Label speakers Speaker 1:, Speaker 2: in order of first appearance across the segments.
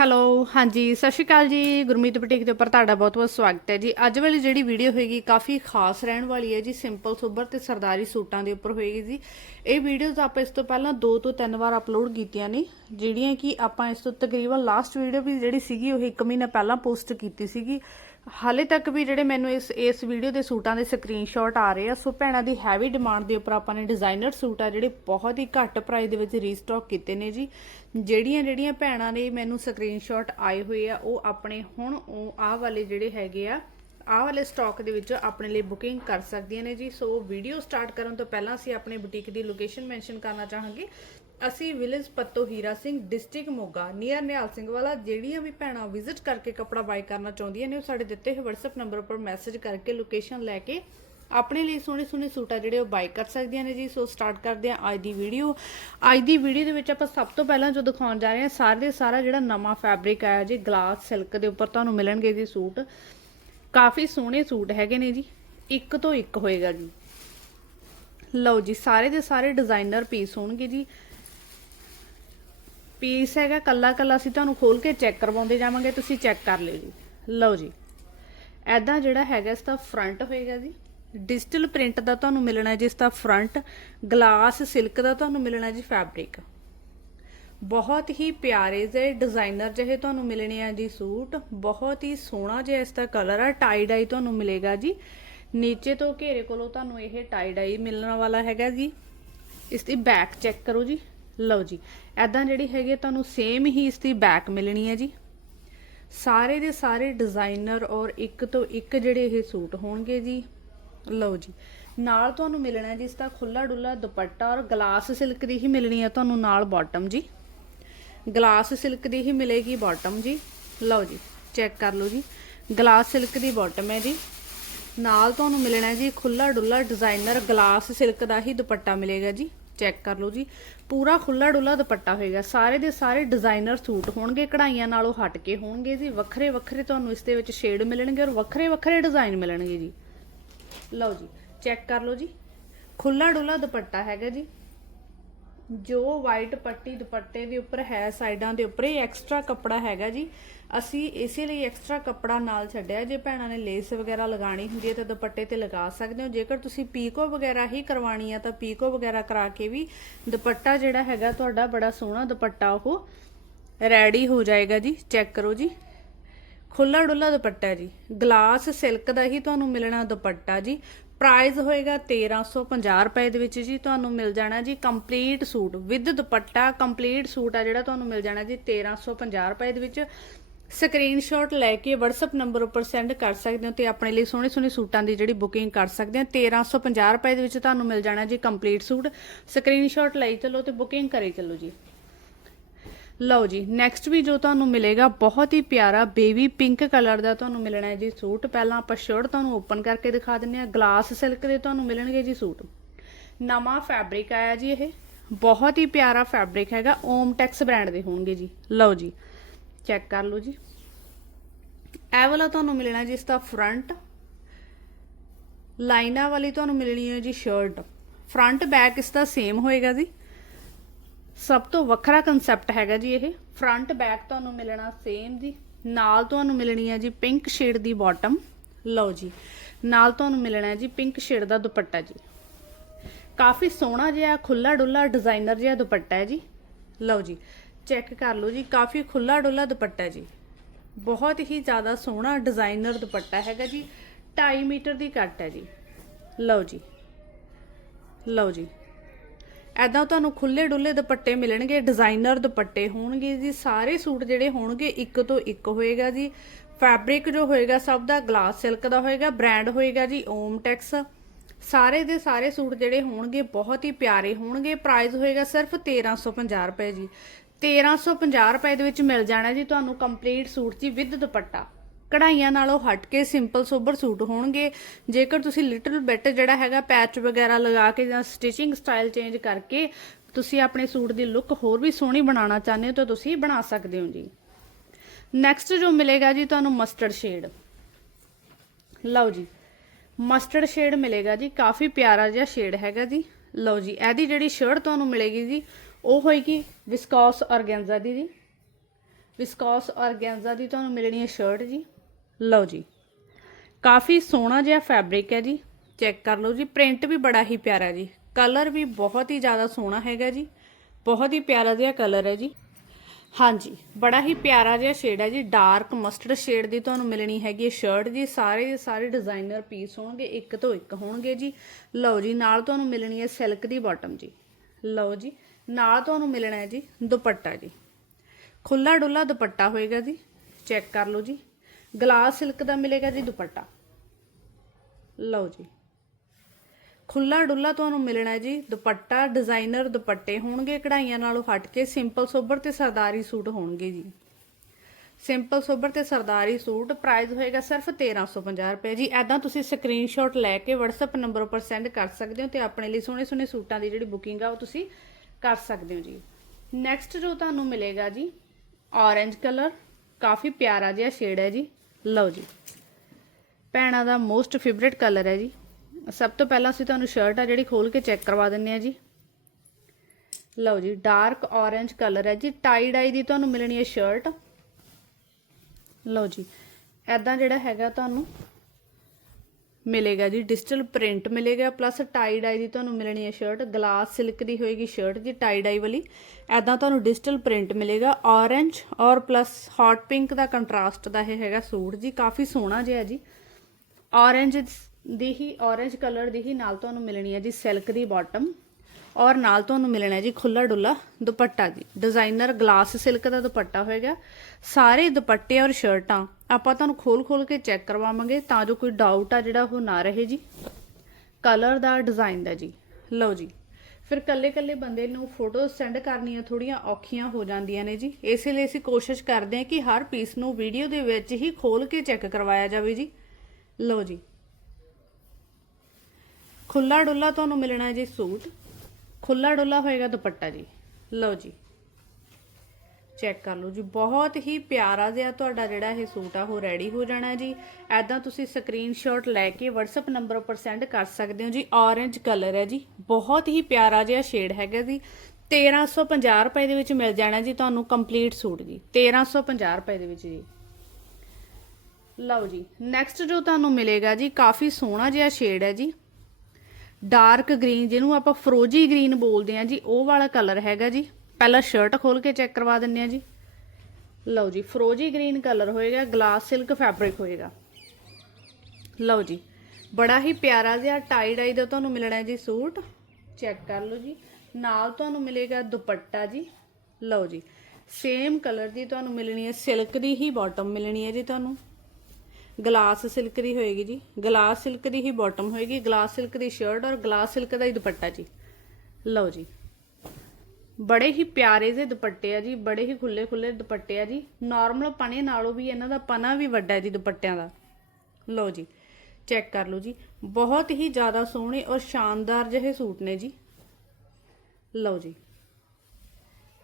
Speaker 1: Hello ਹਾਂਜੀ, ਸਤਿ ਸ਼੍ਰੀ ਅਕਾਲ ਜੀ। ਗੁਰਮੀਤ ਬੁਟੀਕ ਦੇ ਉੱਪਰ ਤੁਹਾਡਾ ਬਹੁਤ-ਬਹੁਤ ਸਵਾਗਤ ਹੈ ਜੀ। ਅੱਜ ਵਾਲੀ ਜਿਹੜੀ ਵੀਡੀਓ ਹੋਏਗੀ, ਕਾਫੀ ਖਾਸ ਰਹਿਣ ਵਾਲੀ ਹੈ ਜੀ ਸਿੰਪਲ ਸੋਬਰ ਤੇ ਸਰਦਾਰੀ ਸੂਟਾਂ ਦੇ ਉੱਪਰ ਹੋਏਗੀ ਜੀ। ਇਹ ਵੀਡੀਓਜ਼ ਆਪਾਂ ਇਸ ਤੋਂ ਪਹਿਲਾਂ ਦੋ ਤੋਂ ਤਿੰਨ ਵਾਰ ਅਪਲੋਡ ਕੀਤੀਆਂ ਨੇ, ਜਿਹੜੀਆਂ ਕਿ ਆਪਾਂ ਇਸ ਤੋਂ ਤਕਰੀਬਨ ਲਾਸਟ ਵੀਡੀਓ ਵੀ ਜਿਹੜੀ ਸੀਗੀ, ਉਹ ਇੱਕ ਮਹੀਨਾ ਪਹਿਲਾਂ ਪੋਸਟ ਕੀਤੀ ਸੀਗੀ। ਹਾਲੇ ਤੱਕ ਵੀ ਜਿਹੜੇ ਮੈਨੂੰ ਇਸ ਇਸ ਵੀਡੀਓ ਦੇ ਸੂਟਾਂ ਦੇ ਸਕਰੀਨਸ਼ਾਟ ਆ ਰਹੇ ਆ, ਸੋ ਭੈਣਾਂ ਦੀ ਹੈਵੀ ਡਿਮਾਂਡ ਦੇ ਉੱਪਰ ਆਪਾਂ ਨੇ ਡਿਜ਼ਾਈਨਰ ਸੂਟ ਆ ਜਿਹੜੇ ਬਹੁਤ ਹੀ ਘੱਟ ਪ੍ਰਾਈਸ ਦੇ ਵਿੱਚ ਰੀਸਟਾਕ ਕੀਤੇ ਨੇ ਜੀ। ਜਿਹੜੀਆਂ ਜਿਹੜੀਆਂ ਭੈਣਾਂ ਨੇ ਮੈਨੂੰ ਸਕਰੀਨਸ਼ਾਟ ਆਏ ਹੋਏ ਆ, ਉਹ ਆਪਣੇ ਹੁਣ ਉਹ ਆਹ ਵਾਲੇ ਜਿਹੜੇ ਹੈਗੇ ਆ, ਆਹ ਵਾਲੇ ਸਟਾਕ ਦੇ ਵਿੱਚ ਆਪਣੇ ਲਈ ਬੁਕਿੰਗ ਕਰ ਸਕਦੀਆਂ ਨੇ ਜੀ। ਸੋ ਵੀਡੀਓ ਸਟਾਰਟ ਕਰਨ ਤੋਂ ਪਹਿਲਾਂ ਅਸੀਂ ਆਪਣੇ ਬੁਟੀਕ ਦੀ ਲੋਕੇਸ਼ਨ ਮੈਂਸ਼ਨ ਕਰਨਾ ਚਾਹਾਂਗੇ। ਅਸੀਂ village Patto Hira Singh district Moga near Nihal Singh Wala, ਜਿਹੜੀਆਂ ਵੀ ਭੈਣਾਂ ਵਿਜ਼ਿਟ ਕਰਕੇ ਕੱਪੜਾ ਬਾਈ ਕਰਨਾ ਚਾਹੁੰਦੀਆਂ ਨੇ, ਉਹ ਸਾਡੇ ਦਿੱਤੇ ਹੋਏ WhatsApp ਨੰਬਰ ਉੱਪਰ ਮੈਸੇਜ ਕਰਕੇ ਲੋਕੇਸ਼ਨ ਲੈ ਕੇ ਆਪਣੇ ਲਈ ਸੋਹਣੇ ਸੋਹਣੇ ਸੂਟ ਆ ਜਿਹੜੇ ਉਹ ਬਾਈ ਕਰ ਸਕਦੀਆਂ ਨੇ ਜੀ। ਸੋ ਸਟਾਰਟ ਕਰਦੇ ਹਾਂ ਅੱਜ ਦੀ ਵੀਡੀਓ ਅੱਜ ਦੀ ਵੀਡੀਓ ਦੇ ਵਿੱਚ ਆਪਾਂ ਸਭ ਤੋਂ ਪਹਿਲਾਂ ਜੋ ਦਿਖਾਉਣ ਜਾ ਰਹੇ ਹਾਂ, ਸਾਰੇ ਦੇ ਸਾਰਾ ਜਿਹੜਾ ਨਵਾਂ ਫੈਬਰਿਕ ਆਇਆ ਜੀ ਗਲਾਸ ਸਿਲਕ ਦੇ ਉੱਪਰ ਤੁਹਾਨੂੰ ਮਿਲਣਗੇ ਜੀ ਸੂਟ। ਕਾਫੀ ਸੋਹਣੇ ਸੂਟ ਹੈਗੇ ਨੇ ਜੀ, ਇੱਕ ਤੋਂ ਇੱਕ ਹੋਏਗਾ ਜੀ। ਲਓ ਜੀ, ਸਾਰੇ ਦੇ ਸਾਰੇ ਡਿਜ਼ਾਈਨਰ ਪੀਸ ਹੋਣਗੇ ਜੀ। ਪੀਸ ਹੈਗਾ, ਕੱਲਾ ਕੱਲਾ ਅਸੀਂ ਤੁਹਾਨੂੰ ਖੋਲ ਕੇ ਚੈੱਕ ਕਰਵਾਉਂਦੇ ਜਾਵਾਂਗੇ, ਤੁਸੀਂ ਚੈੱਕ ਕਰ ਲਿਓ ਜੀ। ਲਓ ਜੀ। ਐਦਾਂ ਜਿਹੜਾ ਹੈਗਾ ਇਸ ਦਾ ਫਰੰਟ ਹੋਏਗਾ ਜੀ। ਡਿਜੀਟਲ ਪ੍ਰਿੰਟ ਦਾ ਤੁਹਾਨੂੰ ਮਿਲਣਾ ਜਿਸ ਦਾ ਫਰੰਟ ਗਲਾਸ ਸਿਲਕ ਦਾ ਤੁਹਾਨੂੰ ਮਿਲਣਾ ਜੀ ਫੈਬਰਿਕ ਬਹੁਤ ਹੀ ਪਿਆਰੇ ਜਿਹੇ ਡਿਜ਼ਾਈਨਰ ਜਿਹੇ ਤੁਹਾਨੂੰ ਮਿਲਣੇ ਆ ਜੀ ਸੂਟ। ਬਹੁਤ ਹੀ ਸੋਹਣਾ ਜਿਹਾ ਇਸ ਦਾ ਕਲਰ ਆ। ਟਾਈ ਡਾਈ ਤੁਹਾਨੂੰ ਮਿਲੇਗਾ ਜੀ। ਨੀਚੇ ਤੋਂ ਘੇਰੇ ਕੋਲੋਂ ਤੁਹਾਨੂੰ ਇਹ ਟਾਈ ਡਾਈ ਮਿਲਣ ਵਾਲਾ ਹੈਗਾ ਜੀ। ਇਸ ਦੀ ਬੈਕ ਚੈੱਕ ਕਰੋ ਜੀ। ਲਓ ਜੀ। ਐਦਾਂ ਜਿਹੜੀ ਹੈਗੀ ਤੁਹਾਨੂੰ ਸੇਮ ਹੀ ਇਸ ਦੀ ਬੈਕ ਮਿਲਣੀ ਹੈ ਜੀ। ਸਾਰੇ ਦੇ ਸਾਰੇ ਡਿਜ਼ਾਈਨਰ ਔਰ ਇੱਕ ਤੋਂ ਇੱਕ ਜਿਹੜੇ ਇਹ ਸੂਟ ਹੋਣਗੇ ਜੀ। ਲਓ ਜੀ, ਨਾਲ ਤੁਹਾਨੂੰ ਮਿਲਣਾ ਜੀ ਇਸ ਦਾ ਖੁੱਲਾ ਡੁੱਲਾ ਦੁਪੱਟਾ ਔਰ ਗਲਾਸ ਸਿਲਕ ਦੀ ਹੀ ਮਿਲਣੀ ਹੈ ਤੁਹਾਨੂੰ ਨਾਲ ਬਾਟਮ ਜੀ। ਗਲਾਸ ਸਿਲਕ ਦੀ ਹੀ ਮਿਲੇਗੀ ਬਾਟਮ ਜੀ। ਲਓ ਜੀ ਚੈੱਕ ਕਰ ਲਓ ਜੀ। ਗਲਾਸ ਸਿਲਕ ਦੀ ਬਾਟਮ ਹੈ ਜੀ। ਨਾਲ ਤੁਹਾਨੂੰ ਮਿਲਣਾ ਜੀ ਖੁੱਲਾ ਡੁੱਲਾ ਡਿਜ਼ਾਈਨਰ ਗਲਾਸ ਸਿਲਕ ਦਾ ਹੀ ਦੁਪੱਟਾ ਮਿਲੇਗਾ ਜੀ। ਚੈੱਕ ਕਰ ਲਓ ਜੀ। ਪੂਰਾ ਖੁੱਲਾ ਡੁੱਲਾ ਦੁਪੱਟਾ ਹੋਏਗਾ। ਸਾਰੇ ਦੇ ਸਾਰੇ ਡਿਜ਼ਾਈਨਰ ਸੂਟ ਹੋਣਗੇ, ਕਢਾਈਆਂ ਨਾਲੋਂ ਹਟ ਕੇ ਹੋਣਗੇ ਜੀ। ਵੱਖਰੇ ਵੱਖਰੇ ਤੁਹਾਨੂੰ ਇਸ ਦੇ ਵਿੱਚ ਸ਼ੇਡ ਮਿਲਣਗੇ ਔਰ ਵੱਖਰੇ ਵੱਖਰੇ ਡਿਜ਼ਾਈਨ ਮਿਲਣਗੇ ਜੀ। ਲਓ ਜੀ ਚੈੱਕ ਕਰ ਲਓ ਜੀ। ਖੁੱਲਾ ਡੁੱਲਾ ਦੁਪੱਟਾ ਹੈਗਾ ਜੀ। ਜੋ ਵਾਈਟ ਪੱਟੀ ਦੁਪੱਟੇ ਦੇ ਉੱਪਰ ਹੈ, ਸਾਈਡਾਂ ਦੇ ਉੱਪਰ, ਇਹ ਐਕਸਟਰਾ ਕੱਪੜਾ ਹੈਗਾ ਜੀ। ਅਸੀਂ ਇਸੇ ਲਈ ਐਕਸਟਰਾ ਕੱਪੜਾ ਨਾਲ ਛੱਡਿਆ। ਜੇ ਭੈਣਾਂ ਨੇ ਲੇਸ ਵਗੈਰਾ ਲਗਾਣੀ ਹੁੰਦੀ ਹੈ ਤਾਂ ਦੁਪੱਟੇ ਤੇ ਲਗਾ ਸਕਦੇ ਹੋ। ਜੇਕਰ ਤੁਸੀਂ ਪੀਕੋ ਵਗੈਰਾ ਹੀ ਕਰਵਾਣੀ ਆ, ਤਾਂ ਪੀਕੋ ਵਗੈਰਾ ਕਰਾ ਕੇ ਵੀ ਦੁਪੱਟਾ ਜਿਹੜਾ ਹੈਗਾ ਤੁਹਾਡਾ ਬੜਾ ਸੋਹਣਾ ਦੁਪੱਟਾ ਉਹ ਰੈਡੀ ਹੋ ਜਾਏਗਾ ਜੀ। ਚੈੱਕ ਕਰੋ ਜੀ। ਖੁੱਲਾ ਡੁੱਲਾ ਦੁਪੱਟਾ ਜੀ। ਗਲਾਸ ਸਿਲਕ ਦਾ ਹੀ ਤੁਹਾਨੂੰ ਮਿਲਣਾ ਦੁਪੱਟਾ ਜੀ। ਪ੍ਰਾਈਸ ਹੋਏਗਾ 1350 ਰੁਪਏ ਦੇ ਵਿੱਚ ਜੀ ਤੁਹਾਨੂੰ ਮਿਲ ਜਾਣਾ ਜੀ complete suit, with dupatta complete suit ਆ ਜਿਹੜਾ ਤੁਹਾਨੂੰ ਮਿਲ ਜਾਣਾ ਜੀ 1350 ਰੁਪਏ ਦੇ ਵਿੱਚ। ਸਕਰੀਨਸ਼ਾਟ ਲੈ ਕੇ WhatsApp ਨੰਬਰ ਉੱਪਰ ਸੈਂਡ ਕਰ ਸਕਦੇ ਹੋ ਤੇ ਆਪਣੇ ਲਈ ਸੋਹਣੇ ਸੋਹਣੇ ਸੂਟਾਂ ਦੀ ਜਿਹੜੀ ਬੁਕਿੰਗ ਕਰ ਸਕਦੇ ਹੋ। 1350 ਰੁਪਏ ਦੇ ਵਿੱਚ ਤੁਹਾਨੂੰ ਮਿਲ ਜਾਣਾ ਜੀ ਕੰਪਲੀਟ ਸੂਟ। ਸਕਰੀਨਸ਼ਾਟ ਲਈ ਚੱਲੋ ਤੇ ਬੁਕਿੰਗ ਕਰੇ ਚੱਲੋ ਜੀ। ਲਓ ਜੀ ਨੈਕਸਟ ਵੀ ਜੋ ਤੁਹਾਨੂੰ ਮਿਲੇਗਾ, ਬਹੁਤ ਹੀ ਪਿਆਰਾ ਬੇਬੀ ਪਿੰਕ ਕਲਰ ਦਾ ਤੁਹਾਨੂੰ ਮਿਲਣਾ ਹੈ ਜੀ ਸੂਟ। ਪਹਿਲਾਂ ਆਪਾਂ ਸ਼ਰਟ ਤੁਹਾਨੂੰ ਓਪਨ ਕਰਕੇ ਦਿਖਾ ਦਿੰਨੇ ਆ ਗਲਾਸ ਸਿਲਕ ਦੇ ਤੁਹਾਨੂੰ ਮਿਲਣਗੇ ਜੀ ਸੂਟ। ਨਵਾਂ ਫੈਬਰਿਕ ਆਇਆ ਜੀ ਇਹ। ਬਹੁਤ ਹੀ ਪਿਆਰਾ ਫੈਬਰਿਕ ਹੈਗਾ ਓਮ ਟੈਕਸ ਬ੍ਰਾਂਡ ਦੇ ਹੋਣਗੇ ਜੀ। ਲਓ ਜੀ ਚੈੱਕ ਕਰ ਲਓ ਜੀ। ਇਹ ਵਾਲਾ ਤੁਹਾਨੂੰ ਮਿਲਣਾ ਜੀ ਇਸ ਦਾ ਫਰੰਟ ਲਾਈਨਾਂ ਵਾਲੀ ਤੁਹਾਨੂੰ ਮਿਲਣੀ ਹੈ ਜੀ ਸ਼ਰਟ ਫਰੰਟ ਬੈਕ ਇਸ ਦਾ ਸੇਮ ਹੋਏਗਾ ਜੀ। ਸਭ ਤੋਂ ਵੱਖਰਾ ਕਨਸੈਪਟ ਹੈਗਾ ਜੀ ਇਹ। ਫਰੰਟ ਬੈਕ ਤੁਹਾਨੂੰ ਮਿਲਣਾ ਸੇਮ ਜੀ। ਨਾਲ ਤੁਹਾਨੂੰ ਮਿਲਣੀ ਹੈ ਜੀ ਪਿੰਕ ਸ਼ੇਡ ਦੀ ਬਾਟਮ ਲਓ ਜੀ, ਨਾਲ ਤੁਹਾਨੂੰ ਮਿਲਣਾ ਹੈ ਜੀ ਪਿੰਕ ਸ਼ੇਡ ਦਾ ਦੁਪੱਟਾ ਜੀ। ਕਾਫੀ ਸੋਹਣਾ ਜਿਹਾ ਖੁੱਲਾ ਡੁੱਲਾ ਡਿਜ਼ਾਈਨਰ ਜਿਹਾ ਦੁਪੱਟਾ ਹੈ ਜੀ। ਲਓ ਜੀ ਚੈੱਕ ਕਰ ਲਓ ਜੀ, ਕਾਫੀ ਖੁੱਲਾ ਡੁੱਲਾ ਦੁਪੱਟਾ ਜੀ। ਬਹੁਤ ਹੀ ਜ਼ਿਆਦਾ ਸੋਹਣਾ ਡਿਜ਼ਾਈਨਰ ਦੁਪੱਟਾ ਹੈਗਾ ਜੀ। 2.5 ਮੀਟਰ ਦੀ ਕੱਟ ਹੈ ਜੀ। ਲਓ ਜੀ ਲਓ ਜੀ। ਐਦਾਂ ਤੁਹਾਨੂੰ ਖੁੱਲੇ ਡੁੱਲੇ ਦੁਪੱਟੇ ਮਿਲਣਗੇ ਡਿਜ਼ਾਈਨਰ ਦੁਪੱਟੇ ਹੋਣਗੇ ਜੀ, ਸਾਰੇ ਸੂਟ ਜਿਹੜੇ ਹੋਣਗੇ ਇੱਕ ਤੋਂ ਇੱਕ ਹੋਏਗਾ ਜੀ। ਫੈਬਰਿਕ ਜੋ ਹੋਏਗਾ, ਸਭ ਦਾ ਗਲਾਸ ਸਿਲਕ ਦਾ ਹੋਏਗਾ ਬ੍ਰਾਂਡ ਹੋਏਗਾ ਜੀ ਓਮ ਟੈਕਸ ਸਾਰੇ ਦੇ ਸਾਰੇ ਸੂਟ ਜਿਹੜੇ ਹੋਣਗੇ, ਬਹੁਤ ਹੀ ਪਿਆਰੇ ਹੋਣਗੇ। ਪ੍ਰਾਈਸ ਹੋਏਗਾ ਸਿਰਫ 1350 ਰੁਪਏ ਜੀ। 1350 ਰੁਪਏ ਦੇ ਵਿੱਚ ਮਿਲ ਜਾਣਾ ਜੀ ਤੁਹਾਨੂੰ ਕੰਪਲੀਟ ਸੂਟ ਜੀ ਵਿਦ ਦੁਪੱਟਾ। ਕਢਾਈਆਂ ਨਾਲੋਂ ਹਟ ਕੇ ਸਿੰਪਲ ਸੋਬਰ ਸੂਟ ਹੋਣਗੇ। ਜੇਕਰ ਤੁਸੀਂ ਲਿਟਲ ਬਿਟ ਜਿਹੜਾ ਹੈਗਾ ਪੈਚ ਵਗੈਰਾ ਲਗਾ ਕੇ ਜਾਂ ਸਟਿਚਿੰਗ ਸਟਾਈਲ ਚੇਂਜ ਕਰਕੇ ਤੁਸੀਂ ਆਪਣੇ ਸੂਟ ਦੀ ਲੁੱਕ ਹੋਰ ਵੀ ਸੋਹਣੀ ਬਣਾਉਣਾ ਚਾਹੁੰਦੇ ਹੋ ਤਾਂ ਤੁਸੀਂ ਬਣਾ ਸਕਦੇ ਹੋ ਜੀ। ਨੈਕਸਟ ਜੋ ਮਿਲੇਗਾ ਜੀ ਤੁਹਾਨੂੰ ਮਸਟਰਡ ਸ਼ੇਡ ਲਓ ਜੀ ਮਸਟਰਡ ਸ਼ੇਡ ਮਿਲੇਗਾ ਜੀ, ਕਾਫੀ ਪਿਆਰਾ ਜਿਹਾ ਸ਼ੇਡ ਹੈਗਾ ਜੀ। ਲਓ ਜੀ, ਇਹਦੀ ਜਿਹੜੀ ਸ਼ਰਟ ਤੁਹਾਨੂੰ ਮਿਲੇਗੀ ਜੀ, ਉਹ ਹੋਏਗੀ ਵਿਸਕੌਸ ਆਰਗੈਂਜ਼ਾ ਦੀ ਜੀ। ਵਿਸਕੌਸ ਔਰਗੈਂਜ਼ਾ ਦੀ ਤੁਹਾਨੂੰ ਮਿਲਣੀ ਹੈ ਸ਼ਰਟ ਜੀ। ਲਓ ਜੀ। ਕਾਫੀ ਸੋਹਣਾ ਜਿਹਾ ਫੈਬਰਿਕ ਹੈ ਜੀ। ਚੈੱਕ ਕਰ ਲਓ ਜੀ ਪ੍ਰਿੰਟ ਵੀ ਬੜਾ ਹੀ ਪਿਆਰਾ ਜੀ। ਕਲਰ ਵੀ ਬਹੁਤ ਹੀ ਜ਼ਿਆਦਾ ਸੋਹਣਾ ਹੈਗਾ ਜੀ। ਬਹੁਤ ਹੀ ਪਿਆਰਾ ਜਿਹਾ ਕਲਰ ਹੈ ਜੀ। ਹਾਂਜੀ, ਬੜਾ ਹੀ ਪਿਆਰਾ ਜਿਹਾ ਸ਼ੇਡ ਹੈ ਜੀ। ਡਾਰਕ ਮਸਟਰਡ ਸ਼ੇਡ ਦੀ ਤੁਹਾਨੂੰ ਮਿਲਣੀ ਹੈਗੀ ਹੈ ਸ਼ਰਟ ਜੀ। ਸਾਰੇ ਦੇ ਸਾਰੇ ਡਿਜ਼ਾਈਨਰ ਪੀਸ ਹੋਣਗੇ, ਇੱਕ ਤੋਂ ਇੱਕ ਹੋਣਗੇ ਜੀ। ਲਓ ਜੀ, ਨਾਲ ਤੁਹਾਨੂੰ ਮਿਲਣੀ ਹੈ ਸਿਲਕ ਦੀ ਬਾਟਮ ਜੀ। ਲਓ ਜੀ, ਨਾਲ ਤੁਹਾਨੂੰ ਮਿਲਣਾ ਹੈ ਜੀ ਦੁਪੱਟਾ ਜੀ। ਖੁੱਲਾ ਡੁੱਲਾ ਦੁਪੱਟਾ ਹੋਏਗਾ ਜੀ। ਚੈੱਕ ਕਰ ਲਓ ਜੀ। ਗਲਾਸ ਸਿਲਕ ਦਾ ਮਿਲੇਗਾ ਜੀ ਦੁਪੱਟਾ। ਲਓ ਜੀ। ਖੁੱਲਾ ਡੁੱਲਾ ਤੁਹਾਨੂੰ ਮਿਲਣਾ ਜੀ। ਦੁਪੱਟਾ, ਡਿਜ਼ਾਈਨਰ ਦੁਪੱਟੇ ਹੋਣਗੇ, ਕਢਾਈਆਂ ਨਾਲੋਂ ਹਟ ਕੇ ਸਿੰਪਲ ਸੋਬਰ ਤੇ ਸਰਦਾਰੀ ਸੂਟ ਹੋਣਗੇ ਜੀ। ਸਿੰਪਲ ਸੋਬਰ ਤੇ ਸਰਦਾਰੀ ਸੂਟ ਪ੍ਰਾਈਸ ਹੋਏਗਾ ਸਿਰਫ 1350 ਰੁਪਏ ਜੀ। ਐਦਾਂ ਤੁਸੀਂ ਸਕਰੀਨਸ਼ਾਟ ਲੈ ਕੇ WhatsApp ਨੰਬਰ ਉੱਪਰ ਸੈਂਡ ਕਰ ਸਕਦੇ ਹੋ ਤੇ ਆਪਣੇ ਲਈ ਸੋਹਣੇ ਸੋਹਣੇ ਸੂਟਾਂ ਦੀ ਜਿਹੜੀ ਬੁਕਿੰਗ ਆ ਉਹ ਤੁਸੀਂ ਕਰ ਸਕਦੇ ਹੋ ਜੀ। ਨੈਕਸਟ ਜੋ ਤੁਹਾਨੂੰ ਮਿਲੇਗਾ ਜੀ ਔਰੇਂਜ ਕਲਰ ਕਾਫੀ ਪਿਆਰਾ ਜਿਹਾ ਸ਼ੇਡ ਹੈ ਜੀ। ਲਓ ਜੀ। ਭੈਣਾਂ ਦਾ ਮੋਸਟ ਫੇਵਰਿਟ ਕਲਰ ਹੈ ਜੀ। ਸਭ ਤੋਂ ਪਹਿਲਾਂ ਅਸੀਂ ਤੁਹਾਨੂੰ ਸ਼ਰਟ ਆ ਜਿਹੜੀ ਖੋਲ ਕੇ ਚੈੱਕ ਕਰਵਾ ਦਿੰਨੇ ਆ ਜੀ। ਲਓ ਜੀ ਡਾਰਕ ਔਰੇਂਜ ਕਲਰ ਹੈ ਜੀ। ਟਾਈ ਡਾਈ ਦੀ ਤੁਹਾਨੂੰ ਮਿਲਣੀ ਹੈ ਸ਼ਰਟ ਲਓ ਜੀ ਐਦਾਂ ਜਿਹੜਾ ਹੈਗਾ ਤੁਹਾਨੂੰ ਮਿਲੇਗਾ ਜੀ ਡਿਜੀਟਲ ਪ੍ਰਿੰਟ ਮਿਲੇਗਾ ਪਲੱਸ ਟਾਈ ਡਾਈ ਦੀ ਤੁਹਾਨੂੰ ਮਿਲਣੀ ਹੈ ਸ਼ਰਟ ਗਲਾਸ ਸਿਲਕ ਦੀ ਹੋਏਗੀ ਸ਼ਰਟ ਜੀ ਟਾਈ ਡਾਈ ਵਾਲੀ। ਐਦਾਂ ਤੁਹਾਨੂੰ ਡਿਜੀਟਲ ਪ੍ਰਿੰਟ ਮਿਲੇਗਾ ਔਰੇਂਜ ਔਰ ਪਲੱਸ ਹੌਟ ਪਿੰਕ ਦਾ ਕੰਟਰਾਸਟ ਦਾ ਇਹ ਹੈਗਾ ਸੂਟ ਜੀ, ਕਾਫੀ ਸੋਹਣਾ ਜਿਹਾ ਜੀ। ਔਰੇਂਜ ਦੀ ਹੀ ਔਰੇਂਜ ਕਲਰ ਦੀ ਹੀ ਨਾਲ ਤੁਹਾਨੂੰ ਮਿਲਣੀ ਹੈ ਜੀ ਸਿਲਕ ਦੀ ਬਾਟਮ ਔਰ ਨਾਲ ਤੁਹਾਨੂੰ ਮਿਲਣਾ ਜੀ ਖੁੱਲਾ ਡੁੱਲਾ ਦੁਪੱਟਾ ਜੀ। ਡਿਜ਼ਾਈਨਰ ਗਲਾਸ ਸਿਲਕ ਦਾ ਦੁਪੱਟਾ ਹੋਏਗਾ। ਸਾਰੇ ਦੁਪੱਟੇ ਔਰ ਸ਼ਰਟਾਂ ਆਪਾਂ ਤੁਹਾਨੂੰ ਖੋਲ ਖੋਲ ਕੇ ਚੈੱਕ ਕਰਵਾਵਾਂਗੇ ਤਾਂ ਜੋ ਕੋਈ ਡਾਊਟ ਆ ਜਿਹੜਾ ਉਹ ਨਾ ਰਹੇ ਜੀ। ਕਲਰ ਦਾ ਡਿਜ਼ਾਈਨ ਦਾ ਜੀ। ਲਓ ਜੀ। ਫਿਰ ਕੱਲੇ ਕੱਲੇ ਬੰਦੇ ਨੂੰ ਫੋਟੋ ਸੈਂਡ ਕਰਨੀਆਂ ਥੋੜੀਆਂ ਔਖੀਆਂ ਹੋ ਜਾਂਦੀਆਂ ਨੇ ਜੀ। ਇਸੇ ਲਈ ਅਸੀਂ ਕੋਸ਼ਿਸ਼ ਕਰਦੇ ਹਾਂ ਕਿ ਹਰ ਪੀਸ ਨੂੰ ਵੀਡੀਓ ਦੇ ਵਿੱਚ ਹੀ ਖੋਲ ਕੇ ਚੈੱਕ ਕਰਵਾਇਆ ਜਾਵੇ ਜੀ। ਲਓ ਜੀ। ਖੁੱਲਾ ਡੁੱਲਾ ਤੁਹਾਨੂੰ ਮਿਲਣਾ ਹੈ ਜੀ ਸੂਟ। ਖੁੱਲਾ ਡੁੱਲਾ ਹੋਏਗਾ ਦੁਪੱਟਾ ਜੀ। ਲਓ ਜੀ। ਚੈੱਕ ਕਰ ਲਓ ਜੀ। ਬਹੁਤ ਹੀ ਪਿਆਰਾ ਜਿਹਾ ਤੁਹਾਡਾ ਜਿਹੜਾ ਇਹ ਸੂਟ ਆ, ਉਹ ਰੈਡੀ ਹੋ ਜਾਣਾ ਜੀ। ਐਦਾਂ ਤੁਸੀਂ ਸਕਰੀਨਸ਼ਾਟ ਲੈ ਕੇ WhatsApp ਨੰਬਰ ਉੱਪਰ ਸੈਂਡ ਕਰ ਸਕਦੇ ਹੋ ਜੀ। ਔਰੇਂਜ ਕਲਰ ਹੈ ਜੀ। ਬਹੁਤ ਹੀ ਪਿਆਰਾ ਜਿਹਾ ਸ਼ੇਡ ਹੈਗਾ ਜੀ। 1350 ਰੁਪਏ ਦੇ ਵਿੱਚ ਮਿਲ ਜਾਣਾ ਜੀ ਤੁਹਾਨੂੰ ਕੰਪਲੀਟ ਸੂਟ ਜੀ। 1350 ਰੁਪਏ ਦੇ ਵਿੱਚ ਜੀ। ਲਓ ਜੀ। ਨੈਕਸਟ ਜੋ ਤੁਹਾਨੂੰ ਮਿਲੇਗਾ ਜੀ, ਕਾਫੀ ਸੋਹਣਾ ਜਿਹਾ ਸ਼ੇਡ ਹੈ ਜੀ। ਡਾਰਕ ਗ੍ਰੀਨ ਜਿਹਨੂੰ ਆਪਾਂ ਫਰੋਜੀ ਗ੍ਰੀਨ ਬੋਲਦੇ ਆ ਜੀ, ਉਹ ਵਾਲਾ ਕਲਰ ਹੈਗਾ ਜੀ। ਪਹਿਲਾਂ ਸ਼ਰਟ ਖੋਲ ਕੇ ਚੈੱਕ ਕਰਵਾ ਦਿੰਨੇ ਆ ਜੀ। ਲਓ ਜੀ, ਫਰੋਜੀ ਗ੍ਰੀਨ ਕਲਰ ਹੋਏਗਾ ਗਲਾਸ ਸਿਲਕ ਫੈਬਰਿਕ ਹੋਏਗਾ। ਲਓ ਜੀ, ਬੜਾ ਹੀ ਪਿਆਰਾ ਜਿਹਾ ਟਾਈ ਡਾਈ ਦਾ ਤੁਹਾਨੂੰ ਮਿਲਣਾ ਜੀ ਸੂਟ। ਚੈੱਕ ਕਰ ਲਓ ਜੀ, ਨਾਲ ਤੁਹਾਨੂੰ ਮਿਲੇਗਾ ਦੁਪੱਟਾ ਜੀ। ਲਓ ਜੀ ਸੇਮ ਕਲਰ ਦੀ ਤੁਹਾਨੂੰ ਮਿਲਣੀ ਹੈ ਸਿਲਕ ਦੀ ਹੀ ਬਾਟਮ ਮਿਲਣੀ ਹੈ ਜੀ ਤੁਹਾਨੂੰ। ਗਲਾਸ ਸਿਲਕ ਦੀ ਹੋਏਗੀ ਜੀ। ਗਲਾਸ ਸਿਲਕ ਦੀ ਹੀ ਬਾਟਮ ਹੋਏਗੀ। ਗਲਾਸ ਸਿਲਕ ਦੀ ਸ਼ਰਟ ਔਰ ਗਲਾਸ ਸਿਲਕ ਦਾ ਹੀ ਦੁਪੱਟਾ ਜੀ। ਲਓ ਜੀ। ਬੜੇ ਹੀ ਪਿਆਰੇ ਜਿਹੇ ਦੁਪੱਟੇ ਆ ਜੀ। ਬੜੇ ਹੀ ਖੁੱਲੇ ਖੁੱਲੇ ਦੁਪੱਟੇ ਆ ਜੀ। ਨਾਰਮਲ ਪਨੇ ਨਾਲੋਂ ਵੀ ਇਹਨਾਂ ਦਾ ਪਨਾ ਵੀ ਵੱਡਾ ਜੀ ਦੁਪੱਟਿਆਂ ਦਾ। ਲਓ ਜੀ। ਚੈੱਕ ਕਰ ਲਓ ਜੀ। ਬਹੁਤ ਹੀ ਜ਼ਿਆਦਾ ਸੋਹਣੇ ਔਰ ਸ਼ਾਨਦਾਰ ਜਿਹੇ ਸੂਟ ਨੇ ਜੀ। ਲਓ ਜੀ।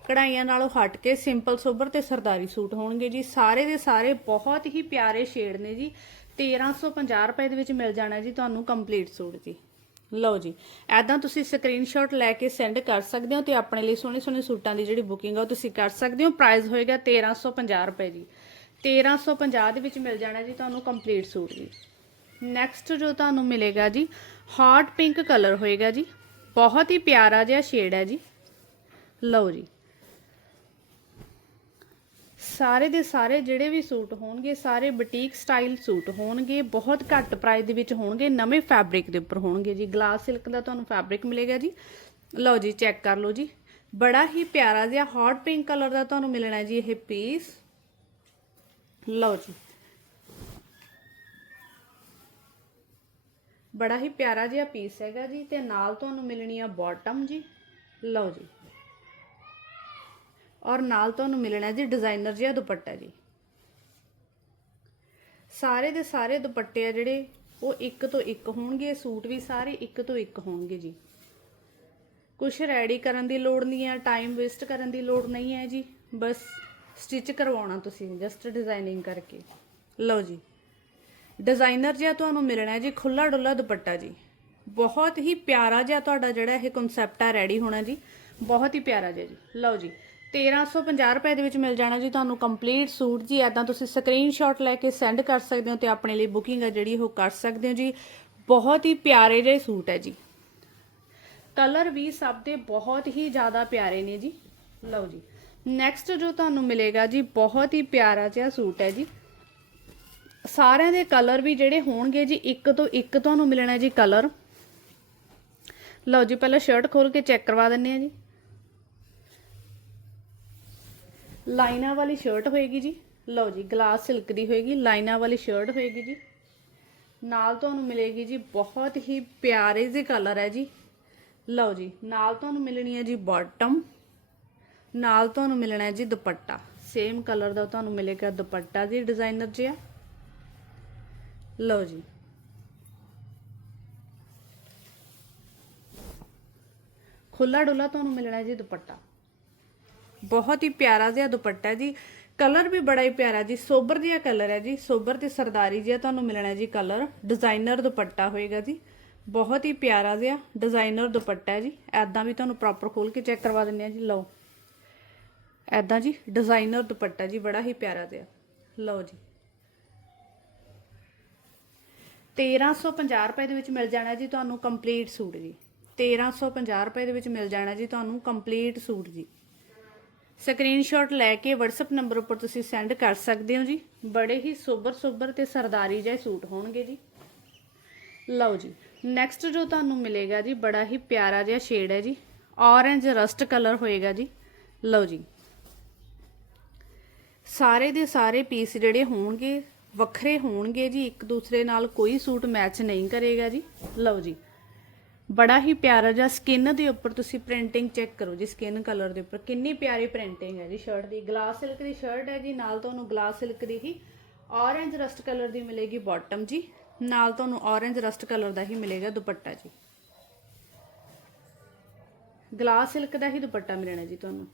Speaker 1: ਕਢਾਈਆਂ ਨਾਲੋਂ ਹਟ ਕੇ ਸਿੰਪਲ ਸੋਬਰ ਤੇ ਸਰਦਾਰੀ ਸੂਟ ਹੋਣਗੇ ਜੀ। ਸਾਰੇ ਦੇ ਸਾਰੇ ਬਹੁਤ ਹੀ ਪਿਆਰੇ ਸ਼ੇਡ ਨੇ ਜੀ। 1350 ਰੁਪਏ ਦੇ ਵਿੱਚ ਮਿਲ ਜਾਣਾ ਜੀ ਤੁਹਾਨੂੰ ਕੰਪਲੀਟ ਸੂਟ ਜੀ। ਲਓ ਜੀ ਐਦਾਂ ਤੁਸੀਂ ਸਕਰੀਨਸ਼ਾਟ ਲੈ ਕੇ ਸੈਂਡ ਕਰ ਸਕਦੇ ਹੋ ਤੇ ਆਪਣੇ ਲਈ ਸੋਹਣੇ ਸੋਹਣੇ ਸੂਟਾਂ ਦੀ ਜਿਹੜੀ ਬੁਕਿੰਗ ਆ ਉਹ ਤੁਸੀਂ ਕਰ ਸਕਦੇ ਹੋ। ਪ੍ਰਾਈਸ ਹੋਏਗਾ 1350 ਰੁਪਏ ਜੀ। 1350 ਦੇ ਵਿੱਚ ਮਿਲ ਜਾਣਾ ਜੀ ਤੁਹਾਨੂੰ ਕੰਪਲੀਟ ਸੂਟ ਜੀ। ਨੈਕਸਟ ਜੋ ਤੁਹਾਨੂੰ ਮਿਲੇਗਾ ਜੀ ਹਾਟ ਪਿੰਕ ਕਲਰ ਹੋਏਗਾ ਜੀ। ਬਹੁਤ ਹੀ ਪਿਆਰਾ ਜਿਹਾ ਸ਼ੇਡ ਹੈ ਜੀ। ਲਓ ਜੀ ਸਾਰੇ ਦੇ ਸਾਰੇ ਜਿਹੜੇ ਵੀ ਸੂਟ ਹੋਣਗੇ, ਸਾਰੇ ਬੁਟੀਕ ਸਟਾਈਲ ਸੂਟ ਹੋਣਗੇ, ਬਹੁਤ ਘੱਟ ਪ੍ਰਾਈਸ ਦੇ ਵਿੱਚ ਹੋਣਗੇ, ਨਵੇਂ ਫੈਬਰਿਕ ਦੇ ਉੱਪਰ ਹੋਣਗੇ ਜੀ। ਗਲਾਸ ਸਿਲਕ ਦਾ ਤੁਹਾਨੂੰ ਫੈਬਰਿਕ ਮਿਲੇਗਾ ਜੀ। ਲਓ ਜੀ ਚੈੱਕ ਕਰ ਲਓ ਜੀ। ਬੜਾ ਹੀ ਪਿਆਰਾ ਜਿਹਾ ਹੌਟ ਪਿੰਕ ਕਲਰ ਦਾ ਤੁਹਾਨੂੰ ਮਿਲਣਾ ਜੀ ਇਹ ਪੀਸ ਲਓ ਜੀ। ਬੜਾ ਹੀ ਪਿਆਰਾ ਜਿਹਾ ਪੀਸ ਹੈਗਾ ਜੀ ਤੇ ਨਾਲ ਤੁਹਾਨੂੰ ਮਿਲਣੀ ਆ ਬਾਟਮ ਜੀ। ਲਓ ਜੀ। ਔਰ ਨਾਲ ਤੁਹਾਨੂੰ ਮਿਲਣਾ ਜੀ ਡਿਜ਼ਾਈਨਰ ਜਿਹਾ ਦੁਪੱਟਾ ਜੀ। ਸਾਰੇ ਦੇ ਸਾਰੇ ਦੁਪੱਟੇ ਆ ਜਿਹੜੇ, ਉਹ ਇੱਕ ਤੋਂ ਇੱਕ ਹੋਣਗੇ, ਸੂਟ ਵੀ ਸਾਰੇ ਇੱਕ ਤੋਂ ਇੱਕ ਹੋਣਗੇ ਜੀ। ਕੁਝ ਰੈਡੀ ਕਰਨ ਦੀ ਲੋੜ ਨਹੀਂ ਹੈ ਟਾਈਮ ਵੇਸਟ ਕਰਨ ਦੀ ਲੋੜ ਨਹੀਂ ਹੈ ਜੀ। ਬਸ ਸਟਿਚ ਕਰਵਾਉਣਾ ਤੁਸੀਂ ਜਸਟ ਡਿਜ਼ਾਈਨਿੰਗ ਕਰਕੇ। ਲਓ ਜੀ। ਡਿਜ਼ਾਈਨਰ ਜਿਹਾ ਤੁਹਾਨੂੰ ਮਿਲਣਾ ਹੈ ਜੀ ਖੁੱਲਾ ਡੁੱਲਾ ਦੁਪੱਟਾ ਜੀ। ਬਹੁਤ ਹੀ ਪਿਆਰਾ ਜਿਹਾ ਤੁਹਾਡਾ ਜਿਹੜਾ ਇਹ ਕਨਸੈਪਟ ਆ ਰੈਡੀ ਹੋਣਾ ਜੀ। ਬਹੁਤ ਹੀ ਪਿਆਰਾ ਜਿਹਾ ਜੀ। ਲਓ ਜੀ। 1350 ਰੁਪਏ ਦੇ ਵਿੱਚ ਮਿਲ ਜਾਣਾ ਜੀ ਤੁਹਾਨੂੰ ਕੰਪਲੀਟ ਸੂਟ ਜੀ। ਐਦਾਂ ਤੁਸੀਂ ਸਕਰੀਨਸ਼ਾਟ ਲੈ ਕੇ ਸੈਂਡ ਕਰ ਸਕਦੇ ਹੋ ਤੇ ਆਪਣੇ ਲਈ ਬੁਕਿੰਗ ਆ ਜਿਹੜੀ ਉਹ ਕਰ ਸਕਦੇ ਹੋ ਜੀ। ਬਹੁਤ ਹੀ ਪਿਆਰੇ ਜਿਹੇ ਸੂਟ ਹੈ ਜੀ। ਕਲਰ ਵੀ ਸਭ ਦੇ ਬਹੁਤ ਹੀ ਜ਼ਿਆਦਾ ਪਿਆਰੇ ਨੇ ਜੀ। ਲਓ ਜੀ। ਨੈਕਸਟ ਜੋ ਤੁਹਾਨੂੰ ਮਿਲੇਗਾ ਜੀ, ਬਹੁਤ ਹੀ ਪਿਆਰਾ ਜਿਹਾ ਸੂਟ ਹੈ ਜੀ। ਸਾਰਿਆਂ ਦੇ ਕਲਰ ਵੀ ਜਿਹੜੇ ਹੋਣਗੇ ਜੀ, ਇੱਕ ਤੋਂ ਇੱਕ ਤੁਹਾਨੂੰ ਮਿਲਣਾ ਜੀ ਕਲਰ ਲਓ ਜੀ, ਪਹਿਲਾਂ ਸ਼ਰਟ ਖੋਲ ਕੇ ਚੈੱਕ ਕਰਵਾ ਦਿੰਨੇ ਆ ਜੀ। ਲਾਈਨਾਂ ਵਾਲੀ ਸ਼ਰਟ ਹੋਏਗੀ ਜੀ। ਲਓ ਜੀ ਗਲਾਸ ਸਿਲਕ ਦੀ ਹੋਏਗੀ, ਲਾਈਨਾਂ ਵਾਲੀ ਸ਼ਰਟ ਹੋਏਗੀ ਜੀ। ਨਾਲ ਤੁਹਾਨੂੰ ਮਿਲੇਗੀ ਜੀ ਬਹੁਤ ਹੀ ਪਿਆਰੇ ਜਿਹੇ ਕਲਰ ਹੈ ਜੀ। ਲਓ ਜੀ, ਨਾਲ ਤੁਹਾਨੂੰ ਮਿਲਣੀ ਹੈ ਜੀ ਬਾਟਮ ਨਾਲ ਤੁਹਾਨੂੰ ਮਿਲਣਾ ਹੈ ਜੀ ਦੁਪੱਟਾ। ਸੇਮ ਕਲਰ ਦਾ ਤੁਹਾਨੂੰ ਮਿਲੇਗਾ ਦੁਪੱਟਾ ਜੀ ਡਿਜ਼ਾਈਨਰ ਜਿਹਾ। ਲਓ ਜੀ। ਖੁੱਲਾ ਡੁੱਲਾ ਤੁਹਾਨੂੰ ਮਿਲਣਾ ਜੀ ਦੁਪੱਟਾ। ਬਹੁਤ ਹੀ ਪਿਆਰਾ ਜਿਹਾ ਦੁਪੱਟਾ ਜੀ। ਕਲਰ ਵੀ ਬੜਾ ਹੀ ਪਿਆਰਾ ਜੀ। ਸੋਬਰ ਜਿਹਾ ਕਲਰ ਹੈ ਜੀ। ਸੋਬਰ ਤੇ ਸਰਦਾਰੀ ਜਿਹਾ ਤੁਹਾਨੂੰ ਮਿਲਣਾ ਜੀ ਕਲਰ। ਡਿਜ਼ਾਈਨਰ ਦੁਪੱਟਾ ਹੋਏਗਾ ਜੀ। ਬਹੁਤ ਹੀ ਪਿਆਰਾ ਜਿਹਾ ਡਿਜ਼ਾਈਨਰ ਦੁਪੱਟਾ ਹੈ ਜੀ। ਐਦਾਂ ਵੀ ਤੁਹਾਨੂੰ ਪ੍ਰੋਪਰ ਖੋਲ ਕੇ ਚੈੱਕ ਕਰਵਾ ਦਿੰਦੇ ਆ ਜੀ। ਲਓ। ਐਦਾਂ ਜੀ ਡਿਜ਼ਾਈਨਰ ਦੁਪੱਟਾ ਜੀ, ਬੜਾ ਹੀ ਪਿਆਰਾ ਜਿਹਾ। ਲਓ ਜੀ। 1350 ਰੁਪਏ ਦੇ ਵਿੱਚ ਮਿਲ ਜਾਣਾ ਜੀ ਤੁਹਾਨੂੰ ਕੰਪਲੀਟ ਸੂਟ ਜੀ। 1350 ਰੁਪਏ ਦੇ ਵਿੱਚ ਮਿਲ ਜਾਣਾ ਜੀ ਤੁਹਾਨੂੰ ਕੰਪਲੀਟ ਸੂਟ ਜੀ। ਸਕਰੀਨਸ਼ਾਟ ਲੈ ਕੇ WhatsApp ਨੰਬਰ ਉੱਪਰ ਤੁਸੀਂ ਸੈਂਡ ਕਰ ਸਕਦੇ ਹੋ ਜੀ। ਬੜੇ ਹੀ ਸੋਬਰ ਸੋਬਰ ਤੇ ਸਰਦਾਰੀ ਜਿਹੇ ਸੂਟ ਹੋਣਗੇ ਜੀ। ਲਓ ਜੀ ਨੈਕਸਟ ਜੋ ਤੁਹਾਨੂੰ ਮਿਲੇਗਾ ਜੀ, ਬੜਾ ਹੀ ਪਿਆਰਾ ਜਿਹਾ ਸ਼ੇਡ ਹੈ ਜੀ। ਔਰੇਂਜ ਰਸਟ ਕਲਰ ਹੋਏਗਾ ਜੀ। ਲਓ ਜੀ, ਸਾਰੇ ਦੇ ਸਾਰੇ ਪੀਸ ਜਿਹੜੇ ਹੋਣਗੇ, ਵੱਖਰੇ ਹੋਣਗੇ ਜੀ, ਇੱਕ ਦੂਸਰੇ ਨਾਲ ਕੋਈ ਸੂਟ ਮੈਚ ਨਹੀਂ ਕਰੇਗਾ ਜੀ। ਲਓ ਜੀ ਬੜਾ ਹੀ ਪਿਆਰਾ ਜਿਹਾ ਸਕਿਨ ਦੇ ਉੱਪਰ ਤੁਸੀਂ ਪ੍ਰਿੰਟਿੰਗ ਚੈੱਕ ਕਰੋ ਜੀ ਸਕਿਨ ਕਲਰ ਦੇ ਉੱਪਰ। ਕਿੰਨੀ ਪਿਆਰੀ ਪ੍ਰਿੰਟਿੰਗ ਹੈ ਜੀ ਸ਼ਰਟ ਦੀ। ਗਲਾਸ ਸਿਲਕ ਦੀ ਸ਼ਰਟ ਹੈ ਜੀ, ਨਾਲ ਤੁਹਾਨੂੰ ਗਲਾਸ ਸਿਲਕ ਦੀ ਹੀ ਔਰੇਂਜ ਰਸਟ ਕਲਰ ਦੀ ਮਿਲੇਗੀ ਬਾਟਮ ਜੀ। ਨਾਲ ਤੁਹਾਨੂੰ ਔਰੇਂਜ ਰਸਟ ਕਲਰ ਦਾ ਹੀ ਮਿਲੇਗਾ ਦੁਪੱਟਾ ਜੀ। ਗਲਾਸ ਸਿਲਕ ਦਾ ਹੀ ਦੁਪੱਟਾ ਮਿਲਣਾ ਜੀ ਤੁਹਾਨੂੰ।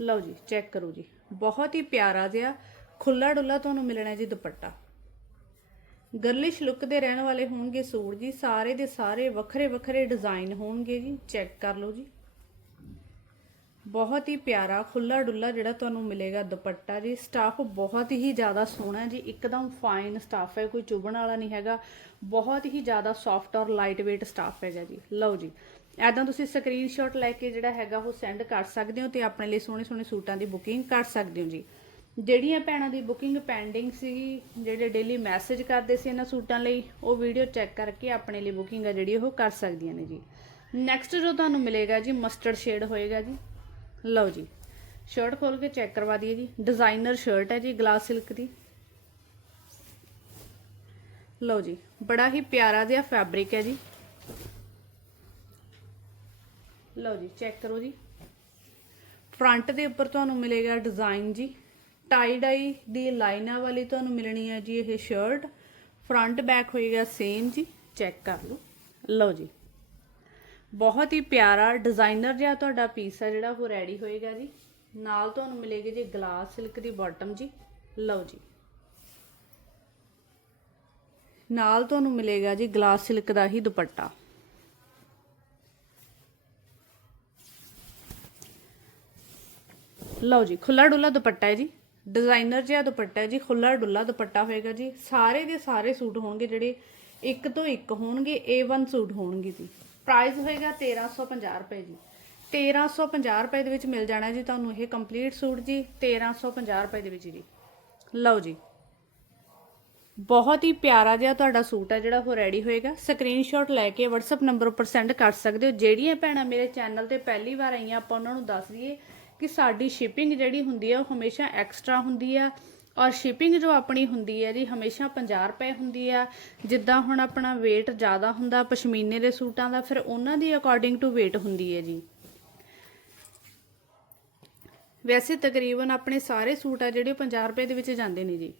Speaker 1: ਲਓ ਜੀ ਚੈੱਕ ਕਰੋ ਜੀ। ਬਹੁਤ ਹੀ ਪਿਆਰਾ ਜਿਹਾ ਖੁੱਲਾ ਡੁੱਲਾ ਤੁਹਾਨੂੰ ਮਿਲਣਾ ਜੀ ਦੁਪੱਟਾ। ਗਰਲਿਸ਼ ਲੁੱਕ ਦੇ ਰਹਿਣ ਵਾਲੇ ਹੋਣਗੇ ਸੂਟ ਜੀ। ਸਾਰੇ ਦੇ ਸਾਰੇ ਵੱਖਰੇ ਵੱਖਰੇ ਡਿਜ਼ਾਈਨ ਹੋਣਗੇ ਜੀ। ਚੈੱਕ ਕਰ ਲਓ ਜੀ। ਬਹੁਤ ਹੀ ਪਿਆਰਾ ਖੁੱਲਾ ਡੁੱਲਾ ਜਿਹੜਾ ਤੁਹਾਨੂੰ ਮਿਲੇਗਾ ਦੁਪੱਟਾ ਜੀ। ਸਟਾਫ ਬਹੁਤ ਹੀ ਜ਼ਿਆਦਾ ਸੋਹਣਾ ਜੀ। ਇੱਕਦਮ ਫਾਈਨ ਸਟਾਫ ਹੈ, ਕੋਈ ਚੁਭਣ ਵਾਲਾ ਨਹੀਂ ਹੈਗਾ। ਬਹੁਤ ਹੀ ਜ਼ਿਆਦਾ ਸੌਫਟ ਔਰ ਲਾਈਟ weight ਸਟਾਫ ਹੈਗਾ ਜੀ। ਲਓ ਜੀ। ਐਦਾਂ ਤੁਸੀਂ ਸਕਰੀਨਸ਼ਾਟ ਲੈ ਕੇ ਜਿਹੜਾ ਹੈਗਾ ਉਹ ਸੈਂਡ ਕਰ ਸਕਦੇ ਹੋ ਤੇ ਆਪਣੇ ਲਈ ਸੋਹਣੇ ਸੋਹਣੇ ਸੂਟਾਂ ਦੀ ਬੁਕਿੰਗ ਕਰ ਸਕਦੇ ਹੋ ਜੀ। ਜਿਹੜੀਆਂ ਭੈਣਾਂ ਦੀ ਬੁਕਿੰਗ ਪੈਂਡਿੰਗ ਸੀਗੀ, ਜਿਹੜੇ ਡੇਲੀ ਮੈਸੇਜ ਕਰਦੇ ਸੀ ਇਹਨਾਂ ਸੂਟਾਂ ਲਈ, ਉਹ ਵੀਡੀਓ ਚੈੱਕ ਕਰਕੇ ਆਪਣੇ ਲਈ ਬੁਕਿੰਗ ਆ ਜਿਹੜੀ ਉਹ ਕਰ ਸਕਦੀਆਂ ਨੇ ਜੀ। ਨੈਕਸਟ ਜੋ ਤੁਹਾਨੂੰ ਮਿਲੇਗਾ ਜੀ ਮਸਟਰਡ ਸ਼ੇਡ ਹੋਏਗਾ ਜੀ। ਲਓ ਜੀ ਸ਼ਰਟ ਖੋਲ ਕੇ ਚੈੱਕ ਕਰਵਾ ਦਈਏ ਜੀ। ਡਿਜ਼ਾਈਨਰ ਸ਼ਰਟ ਹੈ ਜੀ ਗਲਾਸ ਸਿਲਕ ਦੀ। ਲਓ ਜੀ, ਬੜਾ ਹੀ ਪਿਆਰਾ ਜਿਹਾ ਫੈਬਰਿਕ ਹੈ ਜੀ। ਲਓ ਜੀ ਚੈੱਕ ਕਰੋ ਜੀ। ਫਰੰਟ ਦੇ ਉੱਪਰ ਤੁਹਾਨੂੰ ਮਿਲੇਗਾ ਡਿਜ਼ਾਈਨ ਜੀ। ਟਾਈ ਡਾਈ ਦੀ ਲਾਈਨਾਂ ਵਾਲੀ ਤੁਹਾਨੂੰ ਮਿਲਣੀ ਹੈ ਜੀ ਇਹ ਸ਼ਰਟ ਫਰੰਟ ਬੈਕ ਹੋਏਗਾ ਸੇਮ ਜੀ। ਚੈੱਕ ਕਰ ਲਓ। ਲਓ ਜੀ। ਬਹੁਤ ਹੀ ਪਿਆਰਾ ਡਿਜ਼ਾਈਨਰ ਜਿਹਾ ਤੁਹਾਡਾ ਪੀਸ ਹੈ ਜਿਹੜਾ, ਉਹ ਰੈਡੀ ਹੋਏਗਾ ਜੀ। ਨਾਲ ਤੁਹਾਨੂੰ ਮਿਲੇਗੀ ਜੀ ਗਲਾਸ ਸਿਲਕ ਦੀ ਬਾਟਮ ਜੀ। ਲਓ ਜੀ। ਨਾਲ ਤੁਹਾਨੂੰ ਮਿਲੇਗਾ ਜੀ ਗਲਾਸ ਸਿਲਕ ਦਾ ਹੀ ਦੁਪੱਟਾ। ਲਓ ਜੀ ਖੁੱਲਾ ਡੁੱਲਾ ਦੁਪੱਟਾ ਹੈ ਜੀ। ਡਿਜ਼ਾਈਨਰ ਜਿਹਾ ਦੁਪੱਟਾ ਜੀ ਖੁੱਲਾ ਡੁੱਲਾ ਦੁਪੱਟਾ ਹੋਏਗਾ ਜੀ, ਸਾਰੇ ਦੇ ਸਾਰੇ ਸੂਟ ਹੋਣਗੇ ਜਿਹੜੇ ਇੱਕ ਤੋਂ ਇੱਕ ਹੋਣਗੇ A1 ਸੂਟ ਹੋਣਗੇ ਜੀ। ਪ੍ਰਾਈਸ ਹੋਏਗਾ 1350 ਰੁਪਏ ਜੀ। 1350 ਰੁਪਏ ਦੇ ਵਿੱਚ ਮਿਲ ਜਾਣਾ ਜੀ ਤੁਹਾਨੂੰ ਇਹ ਕੰਪਲੀਟ ਸੂਟ ਜੀ 1350 ਰੁਪਏ ਦੇ ਵਿੱਚ ਜੀ। ਲਓ ਜੀ। ਬਹੁਤ ਹੀ ਪਿਆਰਾ ਜਿਹਾ ਤੁਹਾਡਾ ਸੂਟ ਹੈ ਜਿਹੜਾ ਉਹ ਰੈਡੀ ਹੋਏਗਾ। ਸਕਰੀਨਸ਼ਾਟ ਲੈ ਕੇ WhatsApp ਨੰਬਰ ਉੱਪਰ ਸੈਂਡ ਕਰ ਸਕਦੇ ਹੋ। ਜਿਹੜੀਆਂ ਭੈਣਾਂ ਮੇਰੇ ਚੈਨਲ ਤੇ ਪਹਿਲੀ ਵਾਰ ਆਈਆਂ, ਆਪਾਂ ਉਹਨਾਂ ਨੂੰ ਦੱਸ ਦਈਏ। ਕਿ ਸਾਡੀ ਸ਼ਿਪਿੰਗ ਜਿਹੜੀ ਹੁੰਦੀ ਹੈ ਉਹ ਹਮੇਸ਼ਾ ਐਕਸਟਰਾ ਹੁੰਦੀ ਆ। ਔਰ ਸ਼ਿਪਿੰਗ ਜੋ ਆਪਣੀ ਹੁੰਦੀ ਹੈ ਜੀ, ਹਮੇਸ਼ਾ 50 ਰੁਪਏ ਹੁੰਦੀ ਆ। ਜਿੱਦਾਂ ਹੁਣ ਆਪਣਾ weight ਜ਼ਿਆਦਾ ਹੁੰਦਾ ਪਸ਼ਮੀਨੇ ਦੇ ਸੂਟਾਂ ਦਾ, ਫਿਰ ਉਹਨਾਂ ਦੀ ਅਕੋਰਡਿੰਗ ਟੂ weight ਹੁੰਦੀ ਹੈ ਜੀ। ਵੈਸੇ ਤਕਰੀਬਨ ਆਪਣੇ ਸਾਰੇ ਸੂਟ ਆ ਜਿਹੜੇ 50 ਰੁਪਏ ਦੇ ਵਿੱਚ ਜਾਂਦੇ ਨੇ ਜੀ।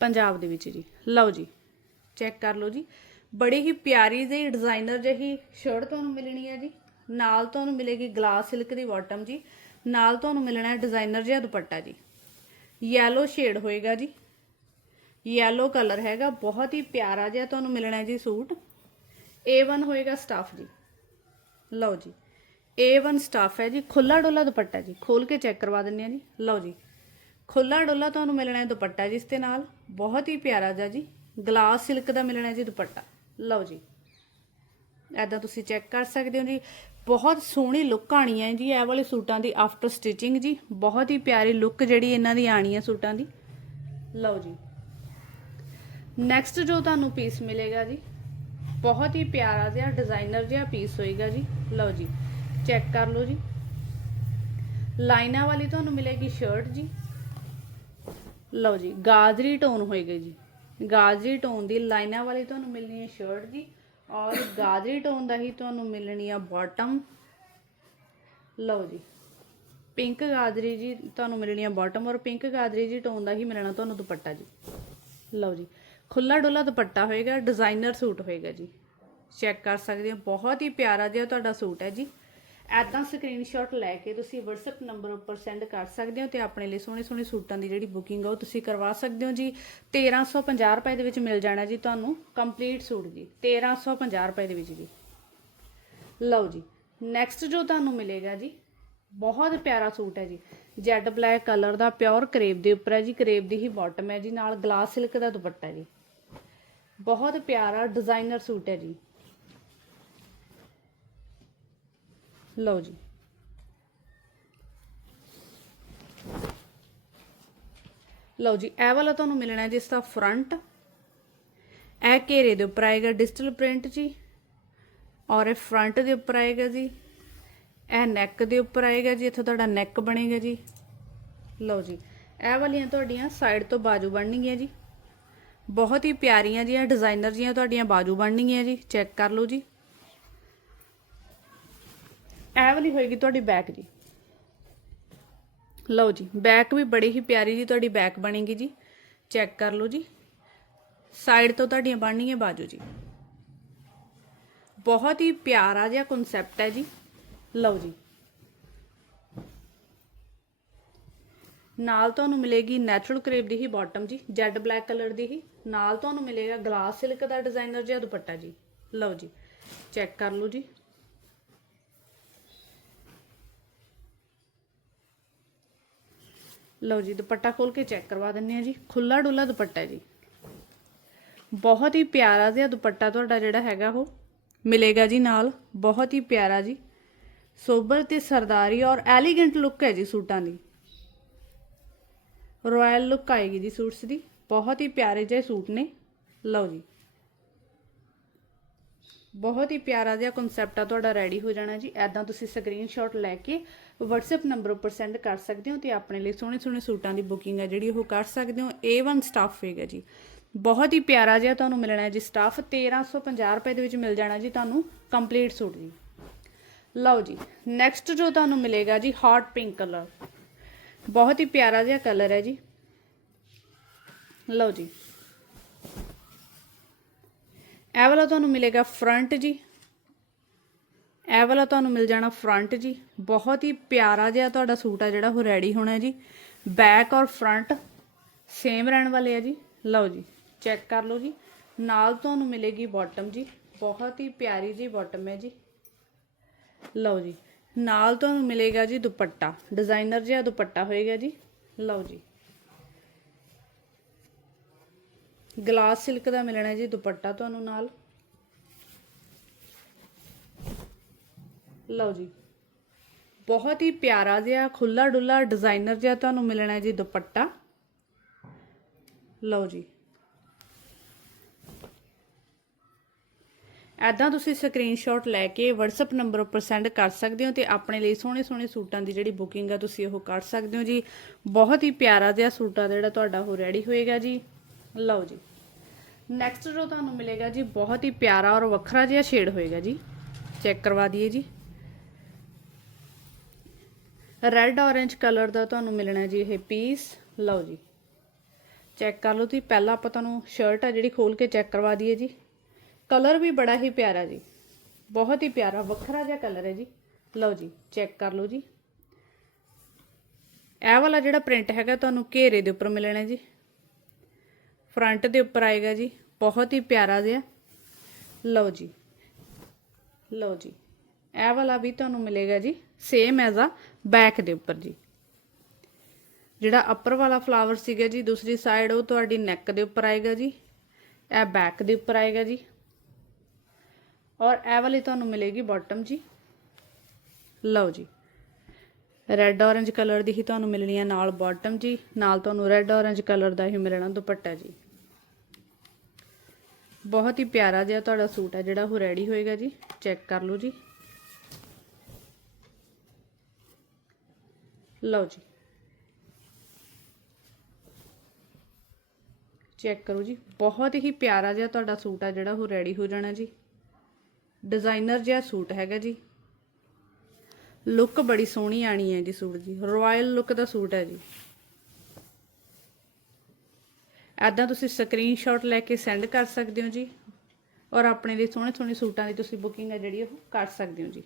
Speaker 1: ਪੰਜਾਬ ਦੇ ਵਿੱਚ ਜੀ। ਲਓ ਜੀ, ਚੈੱਕ ਕਰ ਲਓ ਜੀ। ਬੜੀ ਹੀ ਪਿਆਰੀ ਜਿਹੀ ਡਿਜ਼ਾਈਨਰ ਜਿਹੀ ਸ਼ਰਟ ਤੁਹਾਨੂੰ ਮਿਲਣੀ ਹੈ ਜੀ। ਨਾਲ ਤੁਹਾਨੂੰ ਮਿਲੇਗੀ ਗਲਾਸ ਸਿਲਕ ਦੀ ਬਾਟਮ ਜੀ। ਨਾਲ ਤੁਹਾਨੂੰ ਮਿਲਣਾ ਹੈ ਡਿਜ਼ਾਈਨਰ ਜਿਹਾ ਦੁਪੱਟਾ ਜੀ। ਯੈਲੋ ਸ਼ੇਡ ਹੋਏਗਾ ਜੀ। ਯੈਲੋ ਕਲਰ ਹੈਗਾ, ਬਹੁਤ ਹੀ ਪਿਆਰਾ ਜਿਹਾ ਤੁਹਾਨੂੰ ਮਿਲਣਾ ਹੈ ਜੀ ਸੂਟ। A1 ਹੋਏਗਾ ਸਟਾਫ ਜੀ। ਲਓ ਜੀ A1 ਸਟਾਫ ਹੈ ਜੀ ਖੁੱਲਾ ਡੋਲਾ ਦੁਪੱਟਾ ਜੀ, ਖੋਲ ਕੇ ਚੈੱਕ ਕਰਵਾ ਦਿੰਦੇ ਆ ਜੀ। ਲਓ ਜੀ ਖੁੱਲਾ ਡੋਲਾ ਤੁਹਾਨੂੰ ਮਿਲਣਾ ਹੈ ਦੁਪੱਟਾ ਜਿਸ ਦੇ ਨਾਲ। ਬਹੁਤ ਹੀ ਪਿਆਰਾ ਜਿਹਾ ਜੀ ਗਲਾਸ ਸਿਲਕ ਦਾ ਮਿਲਣਾ ਹੈ ਜੀ ਦੁਪੱਟਾ। ਲਓ ਜੀ ਐਦਾਂ ਤੁਸੀਂ ਚੈੱਕ ਕਰ ਸਕਦੇ ਹੋ ਜੀ। ਬਹੁਤ ਸੋਹਣੀ ਲੁੱਕ ਆਣੀ ਹੈ ਜੀ, ਇਹ ਵਾਲੇ ਸੂਟਾਂ ਦੀ ਆਫਟਰ ਸਟਿਚਿੰਗ ਜੀ, ਬਹੁਤ ਹੀ ਪਿਆਰੀ ਲੁੱਕ ਜਿਹੜੀ ਇਹਨਾਂ ਦੀ ਆਣੀ ਹੈ ਸੂਟਾਂ ਦੀ। ਲਓ ਜੀ। ਨੈਕਸਟ ਜੋ ਤੁਹਾਨੂੰ ਪੀਸ ਮਿਲੇਗਾ ਜੀ, ਬਹੁਤ ਹੀ ਪਿਆਰਾ ਜਿਹਾ ਡਿਜ਼ਾਈਨਰ ਜਿਹਾ ਪੀਸ ਹੋਏਗਾ ਜੀ। ਲਓ ਜੀ ਚੈੱਕ ਕਰ ਲਓ ਜੀ। ਲਾਈਨਾਂ ਵਾਲੀ ਤੁਹਾਨੂੰ ਮਿਲੇਗੀ ਸ਼ਰਟ ਜੀ। ਲਓ ਜੀ, ਗਾਜਰੀ ਟੋਨ ਹੋਏਗਾ ਜੀ। ਗਾਜਰੀ ਟੋਨ ਦੀ ਲਾਈਨਾਂ ਵਾਲੀ ਤੁਹਾਨੂੰ ਮਿਲਣੀ ਹੈ ਸ਼ਰਟ ਜੀ। ਔਰ ਗਾਜਰੀ ਟੋਨ ਦਾ ਹੀ ਤੁਹਾਨੂੰ ਮਿਲਣੀ ਆ ਬਾਟਮ ਲਓ ਜੀ। ਪਿੰਕ ਗਾਜਰੀ ਜੀ ਤੁਹਾਨੂੰ ਮਿਲਣੀ ਆ ਬਾਟਮ ਔਰ ਪਿੰਕ ਗਾਜਰੀ ਜੀ ਟੋਨ ਦਾ ਹੀ ਮਿਲਣਾ ਤੁਹਾਨੂੰ ਦੁਪੱਟਾ ਜੀ। ਲਓ ਜੀ। ਖੁੱਲਾ ਡੁੱਲਾ ਦੁਪੱਟਾ ਹੋਏਗਾ ਡਿਜ਼ਾਈਨਰ ਸੂਟ ਹੋਏਗਾ ਜੀ। ਚੈੱਕ ਕਰ ਸਕਦੇ ਹੋ, ਬਹੁਤ ਹੀ ਪਿਆਰਾ ਜਿਹਾ ਤੁਹਾਡਾ ਸੂਟ ਹੈ ਜੀ। ਐਦਾਂ ਸਕਰੀਨਸ਼ਾਟ ਲੈ ਕੇ ਤੁਸੀਂ WhatsApp ਨੰਬਰ ਉੱਪਰ ਸੈਂਡ ਕਰ ਸਕਦੇ ਹੋ ਤੇ ਆਪਣੇ ਲਈ ਸੋਹਣੇ ਸੋਹਣੇ ਸੂਟਾਂ ਦੀ ਜਿਹੜੀ ਬੁਕਿੰਗ ਆ ਉਹ ਤੁਸੀਂ ਕਰਵਾ ਸਕਦੇ ਹੋ ਜੀ। 1350 ਰੁਪਏ ਦੇ ਵਿੱਚ ਮਿਲ ਜਾਣਾ ਜੀ ਤੁਹਾਨੂੰ ਕੰਪਲੀਟ ਸੂਟ ਜੀ। 1350 ਰੁਪਏ ਦੇ ਵਿੱਚ ਜੀ। ਲਓ ਜੀ ਨੈਕਸਟ ਜੋ ਤੁਹਾਨੂੰ ਮਿਲੇਗਾ ਜੀ, ਬਹੁਤ ਪਿਆਰਾ ਸੂਟ ਹੈ ਜੀ। ਜੈਡ ਬਲੈਕ ਕਲਰ ਦਾ ਪਿਓਰ ਕਰੇਪ ਦੇ ਉੱਪਰ ਹੈ ਜੀ। ਕਰੇਪ ਦੀ ਹੀ ਬਾਟਮ ਹੈ ਜੀ। ਨਾਲ ਗਲਾਸ ਸਿਲਕ ਦਾ ਦੁਪੱਟਾ ਜੀ। ਬਹੁਤ ਪਿਆਰਾ ਡਿਜ਼ਾਈਨਰ ਸੂਟ ਹੈ ਜੀ। ਲਓ ਜੀ। ਲਓ ਜੀ, ਇਹ ਵਾਲਾ ਤੁਹਾਨੂੰ ਮਿਲਣਾ ਹੈ ਜਿਸ ਦਾ ਫਰੰਟ ਇਹ ਘੇਰੇ ਦੇ ਉੱਪਰ ਆਏਗਾ ਡਿਜੀਟਲ ਪ੍ਰਿੰਟ ਜੀ, ਔਰ ਇਹ ਫਰੰਟ ਦੇ ਉੱਪਰ ਆਏਗਾ ਜੀ। ਇਹ ਨੈਕ ਦੇ ਉੱਪਰ ਆਏਗਾ ਜੀ, ਇੱਥੇ ਤੁਹਾਡਾ ਨੈਕ ਬਣੇਗਾ ਜੀ। ਲਓ ਜੀ, ਇਹ ਵਾਲੀਆਂ ਤੁਹਾਡੀਆਂ ਸਾਈਡ ਤੋਂ ਬਾਜੂ ਬਣਨਗੀਆਂ ਜੀ। ਬਹੁਤ ਹੀ ਪਿਆਰੀਆਂ ਜੀਆਂ ਡਿਜ਼ਾਈਨਰ ਜੀਆਂ ਤੁਹਾਡੀਆਂ ਬਾਜੂ ਬਣਨਗੀਆਂ ਜੀ, ਚੈੱਕ ਕਰ ਲਓ ਜੀ। ਇਹ ਵਾਲੀ ਹੋਏਗੀ ਤੁਹਾਡੀ ਬੈਕ ਜੀ। ਲਓ ਜੀ ਬੈਕ ਵੀ ਬੜੀ ਹੀ ਪਿਆਰੀ ਜੀ ਤੁਹਾਡੀ ਬੈਕ ਬਣੇਗੀ ਜੀ। ਚੈੱਕ ਕਰ ਲਓ ਜੀ। ਸਾਈਡ ਤੋਂ ਤੁਹਾਡੀਆਂ ਬਣਨਗੀਆਂ ਬਾਜੂ ਜੀ। ਬਹੁਤ ਹੀ ਪਿਆਰਾ ਜਿਹਾ ਕਨਸੈਪਟ ਹੈ ਜੀ। ਲਓ ਜੀ। ਨਾਲ ਤੁਹਾਨੂੰ ਮਿਲੇਗੀ ਨੈਚੁਰਲ ਕਰੇਪ ਦੀ ਹੀ ਬਾਟਮ ਜੀ ਜੈਡ ਬਲੈਕ ਕਲਰ ਦੀ ਹੀ। ਨਾਲ ਤੁਹਾਨੂੰ ਮਿਲੇਗਾ ਗਲਾਸ ਸਿਲਕ ਦਾ ਡਿਜ਼ਾਈਨਰ ਜਿਹਾ ਦੁਪੱਟਾ ਜੀ। ਲਓ ਜੀ। ਚੈੱਕ ਕਰ ਲਓ ਜੀ। ਲਓ ਜੀ, ਦੁਪੱਟਾ ਖੋਲ ਕੇ ਚੈੱਕ ਕਰਵਾ ਦਿੰਨੇ ਆ ਜੀ। ਖੁੱਲਾ ਡੁੱਲਾ ਦੁਪੱਟਾ ਜੀ। ਬਹੁਤ ਹੀ ਪਿਆਰਾ ਜਿਹਾ ਦੁਪੱਟਾ ਤੁਹਾਡਾ ਜਿਹੜਾ ਹੈਗਾ ਉਹ ਮਿਲੇਗਾ ਜੀ ਨਾਲ। ਬਹੁਤ ਹੀ ਪਿਆਰਾ ਜੀ। ਸੋਬਰ ਤੇ ਸਰਦਾਰੀ ਔਰ ਐਲੀਗੈਂਟ ਲੁੱਕ ਹੈ ਜੀ ਸੂਟਾਂ ਦੀ। ਰਾਇਲ ਲੁੱਕ ਆਏਗੀ ਜੀ ਸੂਟਸ ਦੀ। ਬਹੁਤ ਹੀ ਪਿਆਰੇ ਜਿਹੇ ਸੂਟ ਨੇ। ਲਓ ਜੀ। ਬਹੁਤ ਹੀ ਪਿਆਰਾ ਜਿਹਾ ਕਨਸੈਪਟ ਆ ਤੁਹਾਡਾ ਰੈਡੀ ਹੋ ਜਾਣਾ ਜੀ। ਐਦਾਂ ਤੁਸੀਂ ਸਕਰੀਨਸ਼ਾਟ ਲੈ ਕੇ WhatsApp ਨੰਬਰ ਉੱਪਰ ਸੈਂਡ ਕਰ ਸਕਦੇ ਹੋ ਤੇ ਆਪਣੇ ਲਈ ਸੋਹਣੇ ਸੋਹਣੇ ਸੂਟਾਂ ਦੀ ਬੁਕਿੰਗ ਹੈ ਜਿਹੜੀ ਉਹ ਕਰ ਸਕਦੇ ਹੋ। A1 ਸਟਾਫ ਹੋਏਗਾ ਜੀ। ਬਹੁਤ ਹੀ ਪਿਆਰਾ ਜਿਹਾ ਤੁਹਾਨੂੰ ਮਿਲਣਾ ਹੈ ਜੀ ਸਟਾਫ 1350 ਰੁਪਏ ਦੇ ਵਿੱਚ ਮਿਲ ਜਾਣਾ ਜੀ ਤੁਹਾਨੂੰ ਕੰਪਲੀਟ ਸੂਟ ਜੀ। ਲਓ ਜੀ ਨੈਕਸਟ ਜੋ ਤੁਹਾਨੂੰ ਮਿਲੇਗਾ ਜੀ ਹਾਟ ਪਿੰਕ ਕਲਰ ਬਹੁਤ ਹੀ ਪਿਆਰਾ ਜਿਹਾ ਕਲਰ ਹੈ ਜੀ। ਲਓ ਜੀ। ਇਹ ਵਾਲਾ ਤੁਹਾਨੂੰ ਮਿਲੇਗਾ ਫਰੰਟ ਜੀ। ਇਹ ਵਾਲਾ ਤੁਹਾਨੂੰ ਮਿਲ ਜਾਣਾ ਫਰੰਟ ਜੀ। ਬਹੁਤ ਹੀ ਪਿਆਰਾ ਜਿਹਾ ਤੁਹਾਡਾ ਸੂਟ ਆ ਜਿਹੜਾ, ਉਹ ਰੈਡੀ ਹੋਣਾ ਜੀ। ਬੈਕ ਔਰ ਫਰੰਟ ਸੇਮ ਰਹਿਣ ਵਾਲੇ ਆ ਜੀ। ਲਓ ਜੀ ਚੈੱਕ ਕਰ ਲਓ ਜੀ। ਨਾਲ ਤੁਹਾਨੂੰ ਮਿਲੇਗੀ ਬਾਟਮ ਜੀ। ਬਹੁਤ ਹੀ ਪਿਆਰੀ ਜੀ ਬਾਟਮ ਹੈ ਜੀ। ਲਓ ਜੀ, ਨਾਲ ਤੁਹਾਨੂੰ ਮਿਲੇਗਾ ਜੀ ਦੁਪੱਟਾ। ਡਿਜ਼ਾਈਨਰ ਜਿਹਾ ਦੁਪੱਟਾ ਹੋਏਗਾ ਜੀ। ਲਓ ਜੀ। ਗਲਾਸ ਸਿਲਕ ਦਾ ਮਿਲਣਾ ਜੀ ਦੁਪੱਟਾ ਤੁਹਾਨੂੰ ਨਾਲ। ਲਓ ਜੀ। ਬਹੁਤ ਹੀ ਪਿਆਰਾ ਜਿਹਾ ਖੁੱਲਾ ਡੁੱਲਾ ਡਿਜ਼ਾਈਨਰ ਜਿਹਾ ਤੁਹਾਨੂੰ ਮਿਲਣਾ ਜੀ ਦੁਪੱਟਾ। ਲਓ ਜੀ। ਐਦਾਂ ਤੁਸੀਂ ਸਕਰੀਨਸ਼ਾਟ ਲੈ ਕੇ WhatsApp ਨੰਬਰ ਉੱਪਰ ਸੈਂਡ ਕਰ ਸਕਦੇ ਹੋ ਤੇ ਆਪਣੇ ਲਈ ਸੋਹਣੇ ਸੋਹਣੇ ਸੂਟਾਂ ਦੀ ਜਿਹੜੀ ਬੁਕਿੰਗ ਆ ਤੁਸੀਂ ਉਹ ਕਰ ਸਕਦੇ ਹੋ ਜੀ। ਬਹੁਤ ਹੀ ਪਿਆਰਾ ਜਿਹਾ ਸੂਟ ਜਿਹੜਾ ਤੁਹਾਡਾ ਉਹ ਰੈਡੀ ਹੋਏਗਾ ਜੀ। ਲਓ ਜੀ। ਨੈਕਸਟ ਜੋ ਤੁਹਾਨੂੰ ਮਿਲੇਗਾ ਜੀ, ਬਹੁਤ ਹੀ ਪਿਆਰਾ ਔਰ ਵੱਖਰਾ ਜਿਹਾ ਸ਼ੇਡ ਹੋਏਗਾ ਜੀ। ਚੈੱਕ ਕਰਵਾ ਦਈਏ ਜੀ। ਰੈੱਡ ਔਰੇਂਜ ਕਲਰ ਦਾ ਤੁਹਾਨੂੰ ਮਿਲਣਾ ਜੀ ਇਹ ਪੀਸ ਲਓ ਜੀ। ਚੈੱਕ ਕਰ ਲਓ ਤੁਸੀਂ। ਪਹਿਲਾਂ ਆਪਾਂ ਤੁਹਾਨੂੰ ਸ਼ਰਟ ਆ ਜਿਹੜੀ ਖੋਲ ਕੇ ਚੈੱਕ ਕਰਵਾ ਦਈਏ ਜੀ। ਕਲਰ ਵੀ ਬੜਾ ਹੀ ਪਿਆਰਾ ਜੀ। ਬਹੁਤ ਹੀ ਪਿਆਰਾ, ਵੱਖਰਾ ਜਿਹਾ ਕਲਰ ਹੈ ਜੀ। ਲਓ ਜੀ ਚੈੱਕ ਕਰ ਲਓ ਜੀ। ਇਹ ਵਾਲਾ ਜਿਹੜਾ ਪ੍ਰਿੰਟ ਹੈਗਾ ਤੁਹਾਨੂੰ ਘੇਰੇ ਦੇ ਉੱਪਰ ਮਿਲਣਾ ਜੀ। ਫਰੰਟ ਦੇ ਉੱਪਰ ਆਏਗਾ ਜੀ। ਬਹੁਤ ਹੀ ਪਿਆਰਾ ਜਿਹਾ। ਲਓ ਜੀ। ਲਓ ਜੀ। ਇਹ ਵਾਲਾ ਵੀ ਤੁਹਾਨੂੰ ਮਿਲੇਗਾ ਜੀ। Same as a. ਬੈਕ ਦੇ ਉੱਪਰ ਜੀ। ਜਿਹੜਾ ਅੱਪਰ ਵਾਲਾ ਫਲਾਵਰ ਸੀਗਾ ਜੀ, ਦੂਸਰੀ ਸਾਈਡ ਉਹ ਤੁਹਾਡੀ ਨੈਕ ਦੇ ਉੱਪਰ ਆਏਗਾ ਜੀ। ਇਹ ਬੈਕ ਦੇ ਉੱਪਰ ਆਏਗਾ ਜੀ। ਔਰ ਇਹ ਵਾਲੀ ਤੁਹਾਨੂੰ ਮਿਲੇਗੀ ਬਾਟਮ ਜੀ। ਲਓ ਜੀ। ਰੈੱਡ ਔਰੇਂਜ ਕਲਰ ਦੀ ਹੀ ਤੁਹਾਨੂੰ ਮਿਲਣੀ ਹੈ ਨਾਲ ਬਾਟਮ ਜੀ। ਨਾਲ ਤੁਹਾਨੂੰ ਰੈੱਡ ਔਰੇਂਜ ਕਲਰ ਦਾ ਹੀ ਮਿਲਣਾ ਦੁਪੱਟਾ ਜੀ। ਬਹੁਤ ਹੀ ਪਿਆਰਾ ਜਿਹਾ ਤੁਹਾਡਾ ਸੂਟ ਹੈ ਜਿਹੜਾ ਉਹ ਰੈਡੀ ਹੋਏਗਾ ਜੀ। ਚੈੱਕ ਕਰ ਲਓ ਜੀ। ਲਓ ਜੀ। ਚੈੱਕ ਕਰੋ ਜੀ। ਬਹੁਤ ਹੀ ਪਿਆਰਾ ਜਿਹਾ ਤੁਹਾਡਾ ਸੂਟ ਆ ਜਿਹੜਾ, ਉਹ ਰੈਡੀ ਹੋ ਜਾਣਾ ਜੀ। ਡਿਜ਼ਾਈਨਰ ਜਿਹਾ ਸੂਟ ਹੈਗਾ ਜੀ। ਲੁੱਕ ਬੜੀ ਸੋਹਣੀ ਆਣੀ ਹੈ ਜੀ ਸੂਟ ਦੀ ਰਾਇਲ ਲੁੱਕ ਦਾ ਸੂਟ ਹੈ ਜੀ। ਐਦਾਂ ਤੁਸੀਂ ਸਕਰੀਨਸ਼ਾਟ ਲੈ ਕੇ ਸੈਂਡ ਕਰ ਸਕਦੇ ਹੋ ਜੀ। ਔਰ ਆਪਣੇ ਲਈ ਸੋਹਣੇ ਸੋਹਣੇ ਸੂਟਾਂ ਦੀ ਤੁਸੀਂ ਬੁਕਿੰਗ ਹੈ ਜਿਹੜੀ, ਉਹ ਕਰ ਸਕਦੇ ਹੋ ਜੀ।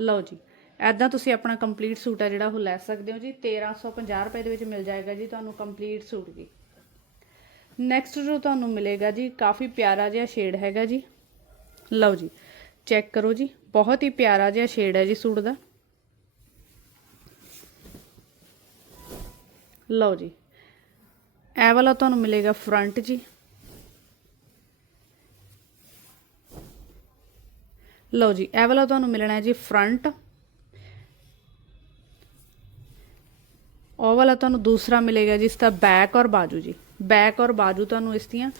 Speaker 1: ਲਓ ਜੀ। ਐਦਾਂ ਤੁਸੀਂ ਆਪਣਾ ਕੰਪਲੀਟ ਸੂਟ ਹੈ ਜਿਹੜਾ ਉਹ ਲੈ ਸਕਦੇ ਹੋ ਜੀ 1350 ਰੁਪਏ ਦੇ ਵਿੱਚ ਮਿਲ ਜਾਏਗਾ ਜੀ ਤੁਹਾਨੂੰ ਕੰਪਲੀਟ ਸੂਟ ਜੀ। ਨੈਕਸਟ ਜੋ ਤੁਹਾਨੂੰ ਮਿਲੇਗਾ ਜੀ, ਕਾਫੀ ਪਿਆਰਾ ਜਿਹਾ ਸ਼ੇਡ ਹੈਗਾ ਜੀ। ਲਓ ਜੀ ਚੈੱਕ ਕਰੋ ਜੀ, ਬਹੁਤ ਹੀ ਪਿਆਰਾ ਜਿਹਾ ਸ਼ੇਡ ਹੈ ਜੀ ਸੂਟ ਦਾ। ਲਓ ਜੀ, ਇਹ ਵਾਲਾ ਤੁਹਾਨੂੰ ਮਿਲੇਗਾ ਫਰੰਟ ਜੀ। ਲਓ ਜੀ, ਇਹ ਵਾਲਾ ਤੁਹਾਨੂੰ ਮਿਲਣਾ ਹੈ ਜੀ ਫਰੰਟ ਉਹ ਵਾਲਾ ਤੁਹਾਨੂੰ ਦੂਸਰਾ ਮਿਲੇਗਾ ਜੀ ਇਸ ਦਾ ਬੈਕ ਔਰ ਬਾਜੂ ਜੀ। ਬੈਕ ਔਰ ਬਾਜੂ ਤੁਹਾਨੂੰ ਇਸ ਦੀਆਂ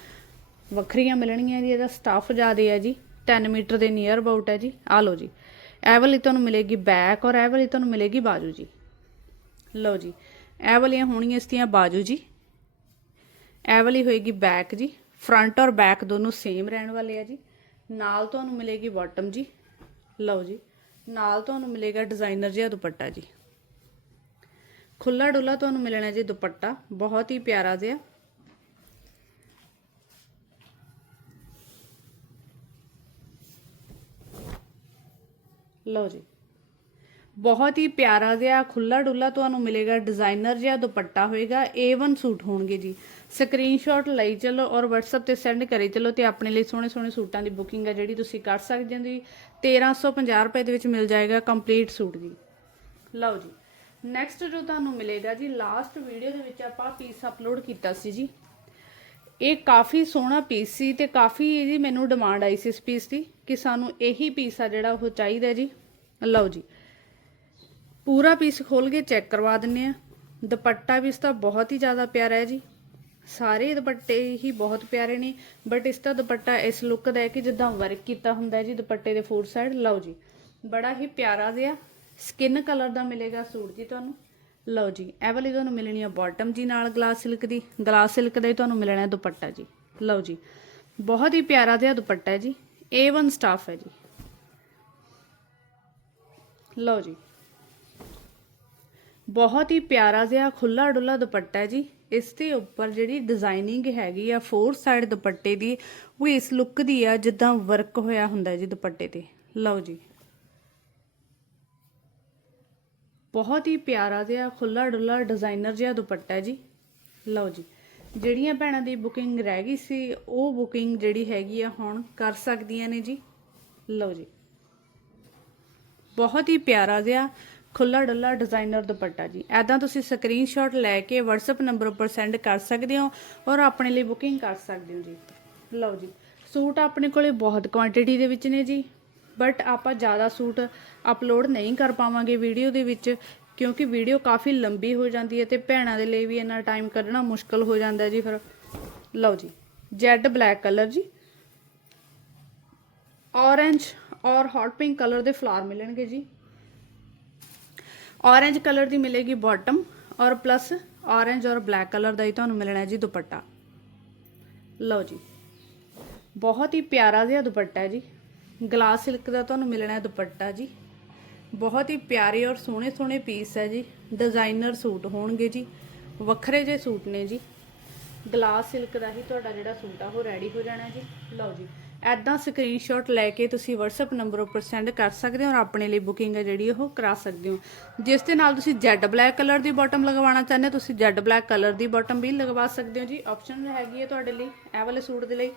Speaker 1: ਵੱਖਰੀਆਂ ਮਿਲਣਗੀਆਂ ਜੀ, ਇਹਦਾ ਸਟਾਫ ਜ਼ਿਆਦੇ ਹੈ ਜੀ 10 ਮੀਟਰ ਦੇ ਨੀਅਰ ਅਬਾਊਟ ਹੈ ਜੀ। ਆ ਲਓ ਜੀ, ਇਹ ਵਾਲੀ ਤੁਹਾਨੂੰ ਮਿਲੇਗੀ ਬੈਕ ਔਰ ਇਹ ਵਾਲੀ ਤੁਹਾਨੂੰ ਮਿਲੇਗੀ ਬਾਜੂ ਜੀ। ਲਓ ਜੀ, ਇਹ ਵਾਲੀਆਂ ਹੋਣਗੀਆਂ ਇਸ ਦੀਆਂ ਬਾਜੂ ਜੀ। ਇਹ ਵਾਲੀ ਹੋਏਗੀ ਬੈਕ ਜੀ। ਫਰੰਟ ਔਰ ਬੈਕ ਦੋਨੋਂ ਸੇਮ ਰਹਿਣ ਵਾਲੇ ਆ ਜੀ। ਨਾਲ ਤੁਹਾਨੂੰ ਮਿਲੇਗੀ ਬਾਟਮ ਜੀ। ਲਓ ਜੀ, ਨਾਲ ਤੁਹਾਨੂੰ ਮਿਲੇਗਾ ਡਿਜ਼ਾਈਨਰ ਜਿਹਾ ਦੁਪੱਟਾ ਜੀ। ਖੁੱਲਾ ਡੁੱਲਾ ਤੁਹਾਨੂੰ ਮਿਲਣਾ ਜੀ ਦੁਪੱਟਾ, ਬਹੁਤ ਹੀ ਪਿਆਰਾ ਜਿਹਾ। ਲਓ ਜੀ। ਬਹੁਤ ਹੀ ਪਿਆਰਾ ਜਿਹਾ ਖੁੱਲਾ ਡੁੱਲਾ ਤੁਹਾਨੂੰ ਮਿਲੇਗਾ, ਡਿਜ਼ਾਈਨਰ ਜਿਹਾ ਦੁਪੱਟਾ ਹੋਏਗਾ A1 ਸੂਟ ਹੋਣਗੇ ਜੀ। ਸਕਰੀਨਸ਼ਾਟ ਲਈ ਚਲੋ ਔਰ WhatsApp ਤੇ ਸੈਂਡ ਕਰੀ ਚਲੋ ਤੇ ਆਪਣੇ ਲਈ ਸੋਹਣੇ ਸੋਹਣੇ ਸੂਟਾਂ ਦੀ ਬੁਕਿੰਗ ਹੈ ਜਿਹੜੀ ਤੁਸੀਂ ਕਰ ਸਕਦੇ ਹੋ ਜੀ। 1350 ਰੁਪਏ ਦੇ ਵਿੱਚ ਮਿਲ ਜਾਏਗਾ ਕੰਪਲੀਟ ਸੂਟ ਜੀ। ਲਓ ਜੀ। ਨੈਕਸਟ ਜੋ ਤੁਹਾਨੂੰ ਮਿਲੇਗਾ ਜੀ ਲਾਸਟ ਵੀਡੀਓ ਦੇ ਵਿੱਚ ਆਪਾਂ ਪੀਸ ਅਪਲੋਡ ਕੀਤਾ ਸੀ ਜੀ। ਇਹ ਕਾਫੀ ਸੋਹਣਾ ਪੀਸ ਸੀ ਤੇ ਕਾਫੀ ਇਹਦੀ ਮੈਨੂੰ ਡਿਮਾਂਡ ਆਈ ਸੀ ਇਸ ਪੀਸ ਦੀ ਕਿ ਸਾਨੂੰ ਇਹੀ ਪੀਸ ਆ ਜਿਹੜਾ ਉਹ ਚਾਹੀਦਾ ਜੀ। ਲਓ ਜੀ। ਪੂਰਾ ਪੀਸ ਖੋਲ ਕੇ ਚੈੱਕ ਕਰਵਾ ਦਿੰਨੇ ਆ। ਦੁਪੱਟਾ ਵੀ ਇਸ ਦਾ ਬਹੁਤ ਹੀ ਜ਼ਿਆਦਾ ਪਿਆਰਾ ਹੈ ਜੀ। ਸਾਰੇ ਦੁਪੱਟੇ ਹੀ ਬਹੁਤ ਪਿਆਰੇ ਨੇ ਬਟ ਇਸ ਦਾ ਦੁਪੱਟਾ ਇਸ ਲੁੱਕ ਦਾ ਹੈ ਕਿ ਜਿੱਦਾਂ ਵਰਕ ਕੀਤਾ ਹੁੰਦਾ ਜੀ ਦੁਪੱਟੇ ਦੇ ਫੋਰ ਸਾਈਡ ਲਓ ਜੀ। ਬੜਾ ਹੀ ਪਿਆਰਾ ਜਿਹਾ ਸਕਿਨ ਕਲਰ ਦਾ ਮਿਲੇਗਾ ਸੂਟ ਜੀ ਤੁਹਾਨੂੰ। ਲਓ ਜੀ, ਇਹ ਵਾਲੀ ਤੁਹਾਨੂੰ ਮਿਲਣੀ ਆ ਬਾਟਮ ਜੀ ਨਾਲ ਗਲਾਸ ਸਿਲਕ ਦੀ। ਗਲਾਸ ਸਿਲਕ ਦਾ ਹੀ ਤੁਹਾਨੂੰ ਮਿਲਣਾ ਹੈ ਦੁਪੱਟਾ ਜੀ। ਲਓ ਜੀ, ਬਹੁਤ ਹੀ ਪਿਆਰਾ ਜਿਹਾ ਦੁਪੱਟਾ ਹੈ ਜੀ। A1 ਸਟਾਫ ਹੈ ਜੀ। ਲਓ ਜੀ, ਬਹੁਤ ਹੀ ਪਿਆਰਾ ਜਿਹਾ ਖੁੱਲਾ ਡੁੱਲਾ ਦੁਪੱਟਾ ਹੈ ਜੀ। ਇਸ ਦੇ ਉੱਪਰ ਜਿਹੜੀ ਡਿਜ਼ਾਈਨਿੰਗ ਹੈਗੀ ਆ ਫੋਰ ਸਾਈਡ ਦੁਪੱਟੇ ਦੀ, ਉਹ ਇਸ ਲੁੱਕ ਦੀ ਆ, ਜਿੱਦਾਂ ਵਰਕ ਹੋਇਆ ਹੁੰਦਾ ਜੀ ਦੁਪੱਟੇ ਤੇ। ਲਓ ਜੀ ਬਹੁਤ ਹੀ ਪਿਆਰਾ ਜਿਹਾ ਖੁੱਲਾ ਡੁੱਲਾ ਡਿਜ਼ਾਈਨਰ ਜਿਹਾ ਦੁਪੱਟਾ ਜੀ। ਲਓ ਜੀ, ਜਿਹੜੀਆਂ ਭੈਣਾਂ ਦੀ ਬੁਕਿੰਗ ਰਹਿ ਗਈ ਸੀ, ਉਹ ਬੁਕਿੰਗ ਜਿਹੜੀ ਹੈਗੀ ਆ ਹੁਣ ਕਰ ਸਕਦੀਆਂ ਨੇ ਜੀ। ਲਓ ਜੀ, ਬਹੁਤ ਹੀ ਪਿਆਰਾ ਜਿਹਾ ਖੁੱਲਾ ਡੁੱਲਾ ਡਿਜ਼ਾਈਨਰ ਦੁਪੱਟਾ ਜੀ। ਐਦਾਂ ਤੁਸੀਂ ਸਕਰੀਨਸ਼ਾਟ ਲੈ ਕੇ WhatsApp ਨੰਬਰ ਉੱਪਰ ਸੈਂਡ ਕਰ ਸਕਦੇ ਹੋ ਔਰ ਆਪਣੇ ਲਈ ਬੁਕਿੰਗ ਕਰ ਸਕਦੇ ਹੋ ਜੀ। ਲਓ ਜੀ, ਸੂਟ ਆਪਣੇ ਕੋਲੇ ਬਹੁਤ ਕੁਆਂਟੀਟੀ ਦੇ ਵਿੱਚ ਨੇ ਜੀ। ਬਟ ਆਪਾਂ ਜ਼ਿਆਦਾ ਸੂਟ ਅਪਲੋਡ ਨਹੀਂ ਕਰ ਪਾਵਾਂਗੇ ਵੀਡੀਓ ਦੇ ਵਿੱਚ, ਕਿਉਂਕਿ ਵੀਡੀਓ ਕਾਫੀ ਲੰਬੀ ਹੋ ਜਾਂਦੀ ਹੈ ਤੇ ਭੈਣਾਂ ਦੇ ਲਈ ਵੀ ਇੰਨਾ ਟਾਈਮ ਕੱਢਣਾ ਮੁਸ਼ਕਲ ਹੋ ਜਾਂਦਾ ਜੀ ਫਿਰ। ਲਓ ਜੀ ਜੈਡ ਬਲੈਕ ਕਲਰ ਜੀ। ਔਰੇਂਜ ਔਰ ਹੌਟ ਪਿੰਕ ਕਲਰ ਦੇ ਫਲਾਰ ਮਿਲਣਗੇ ਜੀ। ਔਰੇਂਜ ਕਲਰ ਦੀ ਮਿਲੇਗੀ ਬਾਟਮ ਔਰ ਪਲੱਸ ਔਰੇਂਜ ਔਰ ਬਲੈਕ ਕਲਰ ਦਾ ਹੀ ਤੁਹਾਨੂੰ ਮਿਲਣਾ ਹੈ ਜੀ ਦੁਪੱਟਾ। ਲਓ ਜੀ, ਬਹੁਤ ਹੀ ਪਿਆਰਾ ਜਿਹਾ ਦੁਪੱਟਾ ਹੈ ਜੀ। ਗਲਾਸ ਸਿਲਕ ਦਾ ਤੁਹਾਨੂੰ ਮਿਲਣਾ ਹੈ ਦੁਪੱਟਾ ਜੀ। ਬਹੁਤ ਹੀ ਪਿਆਰੇ ਔਰ ਸੋਹਣੇ ਸੋਹਣੇ ਪੀਸ ਹੈ ਜੀ। ਡਿਜ਼ਾਈਨਰ ਸੂਟ ਹੋਣਗੇ ਜੀ। ਵੱਖਰੇ ਜਿਹੇ ਸੂਟ ਨੇ ਜੀ। ਗਲਾਸ ਸਿਲਕ ਦਾ ਹੀ ਤੁਹਾਡਾ ਜਿਹੜਾ ਸੂਟ ਆ, ਉਹ ਰੈਡੀ ਹੋ ਜਾਣਾ ਜੀ। ਲਓ ਜੀ ਐਦਾਂ ਸਕਰੀਨਸ਼ਾਟ ਲੈ ਕੇ ਤੁਸੀਂ WhatsApp ਨੰਬਰ ਉੱਪਰ ਸੈਂਡ ਕਰ ਸਕਦੇ ਹੋ ਔਰ ਆਪਣੇ ਲਈ ਬੁਕਿੰਗ ਹੈ ਜਿਹੜੀ ਉਹ ਕਰਾ ਸਕਦੇ ਹੋ। ਜਿਸ ਦੇ ਨਾਲ ਤੁਸੀਂ ਜੈਡ ਬਲੈਕ ਕਲਰ ਦੀ ਬਾਟਮ ਲਗਵਾਉਣਾ ਚਾਹੁੰਦੇ ਹੋ, ਤੁਸੀਂ ਜੈਡ ਬਲੈਕ ਕਲਰ ਦੀ ਬਾਟਮ ਵੀ ਲਗਵਾ ਸਕਦੇ ਹੋ ਜੀ। ਆਪਸ਼ਨ ਹੈਗੀ ਹੈ ਤੁਹਾਡੇ ਲਈ, ਇਹ ਵਾਲੇ ਸੂਟ ਦੇ ਲਈ।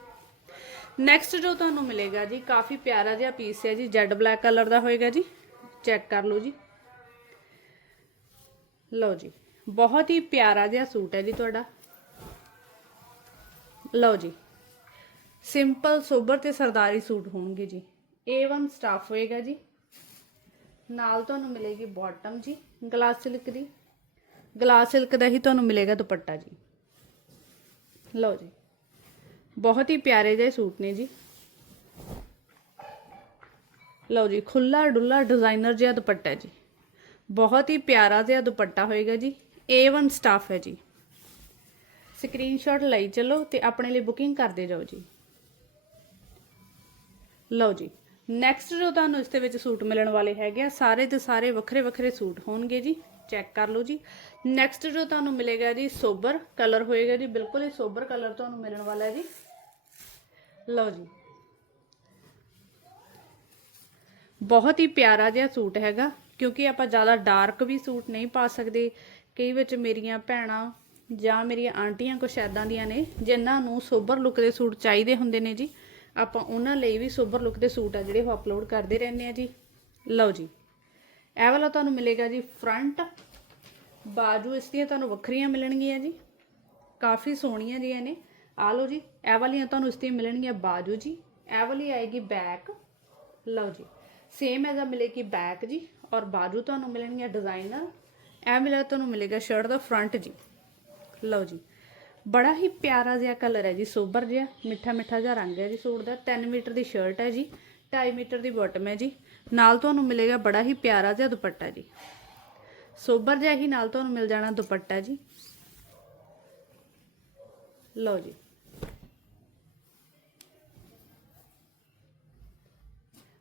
Speaker 1: ਨੈਕਸਟ ਜੋ ਤੁਹਾਨੂੰ ਮਿਲੇਗਾ ਜੀ, ਕਾਫੀ ਪਿਆਰਾ ਜਿਹਾ ਪੀਸ ਹੈ ਜੀ ਜੈਡ ਬਲੈਕ ਕਲਰ ਦਾ ਹੋਏਗਾ ਜੀ। ਚੈੱਕ ਕਰ ਲਓ ਜੀ। ਲਓ ਜੀ, ਬਹੁਤ ਹੀ ਪਿਆਰਾ ਜਿਹਾ ਸੂਟ ਹੈ ਜੀ ਤੁਹਾਡਾ। ਲਓ ਜੀ ਸਿੰਪਲ ਸੋਬਰ ਤੇ ਸਰਦਾਰੀ ਸੂਟ ਹੋਣਗੇ ਜੀ। A1 ਸਟਾਫ ਹੋਏਗਾ ਜੀ। ਨਾਲ ਤੁਹਾਨੂੰ ਮਿਲੇਗੀ ਬਾਟਮ ਜੀ ਗਲਾਸ ਸਿਲਕ ਦੀ। ਗਲਾਸ ਸਿਲਕ ਦਾ ਹੀ ਤੁਹਾਨੂੰ ਮਿਲੇਗਾ ਦੁਪੱਟਾ ਜੀ। ਲਓ ਜੀ। ਬਹੁਤ ਹੀ ਪਿਆਰੇ ਜਿਹੇ ਸੂਟ ਨੇ ਜੀ। ਲਓ ਜੀ ਖੁੱਲਾ ਡੁੱਲਾ ਡਿਜ਼ਾਈਨਰ ਜਿਹਾ ਦੁਪੱਟਾ ਜੀ। ਬਹੁਤ ਹੀ ਪਿਆਰਾ ਜਿਹਾ ਦੁਪੱਟਾ ਹੋਏਗਾ ਜੀ। A1 ਸਟਾਫ ਹੈ ਜੀ। ਸਕਰੀਨਸ਼ਾਟ ਲਈ ਚਲੋ ਤੇ ਆਪਣੇ ਲਈ ਬੁਕਿੰਗ ਕਰਦੇ ਜਾਓ ਜੀ। ਲਓ ਜੀ ਨੈਕਸਟ ਜੋ ਤੁਹਾਨੂੰ ਇਸ ਦੇ ਵਿੱਚ ਸੂਟ ਮਿਲਣ ਵਾਲੇ ਹੈਗੇ ਆ, ਸਾਰੇ ਦੇ ਸਾਰੇ ਵੱਖਰੇ ਵੱਖਰੇ ਸੂਟ ਹੋਣਗੇ ਜੀ। ਚੈੱਕ ਕਰ ਲਓ ਜੀ। ਨੈਕਸਟ ਜੋ ਤੁਹਾਨੂੰ ਮਿਲੇਗਾ ਜੀ, ਸੋਬਰ ਕਲਰ ਹੋਏਗਾ ਜੀ। ਬਿਲਕੁਲ ਹੀ ਸੋਬਰ ਕਲਰ ਤੁਹਾਨੂੰ ਮਿਲਣ ਵਾਲਾ ਹੈ ਜੀ। ਲਓ ਜੀ। ਬਹੁਤ ਹੀ ਪਿਆਰਾ ਜਿਹਾ ਸੂਟ ਹੈਗਾ, ਕਿਉਂਕਿ ਆਪਾਂ ਜ਼ਿਆਦਾ ਡਾਰਕ ਵੀ ਸੂਟ ਨਹੀਂ ਪਾ ਸਕਦੇ। ਕਈ ਵਿੱਚ ਮੇਰੀਆਂ ਭੈਣਾਂ ਜਾਂ ਮੇਰੀਆਂ ਆਂਟੀਆਂ ਕੁਛ ਐਦਾਂ ਦੀਆਂ ਨੇ, ਜਿਨ੍ਹਾਂ ਨੂੰ ਸੋਬਰ ਲੁੱਕ ਦੇ ਸੂਟ ਚਾਹੀਦੇ ਹੁੰਦੇ ਨੇ ਜੀ। ਆਪਾਂ ਉਹਨਾਂ ਲਈ ਵੀ ਸੋਬਰ ਲੁੱਕ ਦੇ ਸੂਟ ਆ ਜਿਹੜੇ ਉਹ ਅਪਲੋਡ ਕਰਦੇ ਰਹਿੰਦੇ ਆ ਜੀ। ਲਓ ਜੀ। ਇਹ ਵਾਲਾ ਤੁਹਾਨੂੰ ਮਿਲੇਗਾ ਜੀ ਫਰੰਟ ਬਾਜੂ ਇਸ ਦੀਆਂ ਤੁਹਾਨੂੰ ਵੱਖਰੀਆਂ ਮਿਲਣਗੀਆਂ ਜੀ। ਕਾਫੀ ਸੋਹਣੀਆਂ ਜੀਆਂ ਨੇ। ਆ ਲਓ ਜੀ, ਇਹ ਵਾਲੀਆਂ ਤੁਹਾਨੂੰ ਇਸ ਦੀਆਂ ਮਿਲਣਗੀਆਂ, ਬਾਜੂ ਜੀ। ਇਹ ਵਾਲੀ ਆਏਗੀ ਬੈਕ ਲਓ ਜੀ ਸੇਮ ਐਜ਼ਾ ਮਿਲੇਗੀ ਬੈਕ ਜੀ, ਔਰ ਬਾਜੂ ਤੁਹਾਨੂੰ ਮਿਲਣਗੀਆਂ ਡਿਜ਼ਾਈਨਰ ਇਹ ਮਿਲਿਆ ਤੁਹਾਨੂੰ ਮਿਲੇਗਾ ਸ਼ਰਟ ਦਾ ਫਰੰਟ ਜੀ। ਲਓ ਜੀ, ਬੜਾ ਹੀ ਪਿਆਰਾ ਜਿਹਾ ਕਲਰ ਹੈ ਜੀ, ਸੋਬਰ ਜਿਹਾ, ਮਿੱਠਾ ਮਿੱਠਾ ਜਿਹਾ ਰੰਗ ਹੈ ਜੀ ਸੂਟ ਦਾ। 3 ਮੀਟਰ ਦੀ ਸ਼ਰਟ ਹੈ ਜੀ 2.5 ਮੀਟਰ ਦੀ ਬਾਟਮ ਹੈ ਜੀ। ਨਾਲ ਤੁਹਾਨੂੰ ਮਿਲੇਗਾ ਬੜਾ ਹੀ ਪਿਆਰਾ ਜਿਹਾ ਦੁਪੱਟਾ ਜੀ। ਸੋਬਰ ਜਿਹਾ ਹੀ ਨਾਲ ਤੁਹਾਨੂੰ ਮਿਲ ਜਾਣਾ ਦੁਪੱਟਾ ਜੀ। ਲਓ ਜੀ।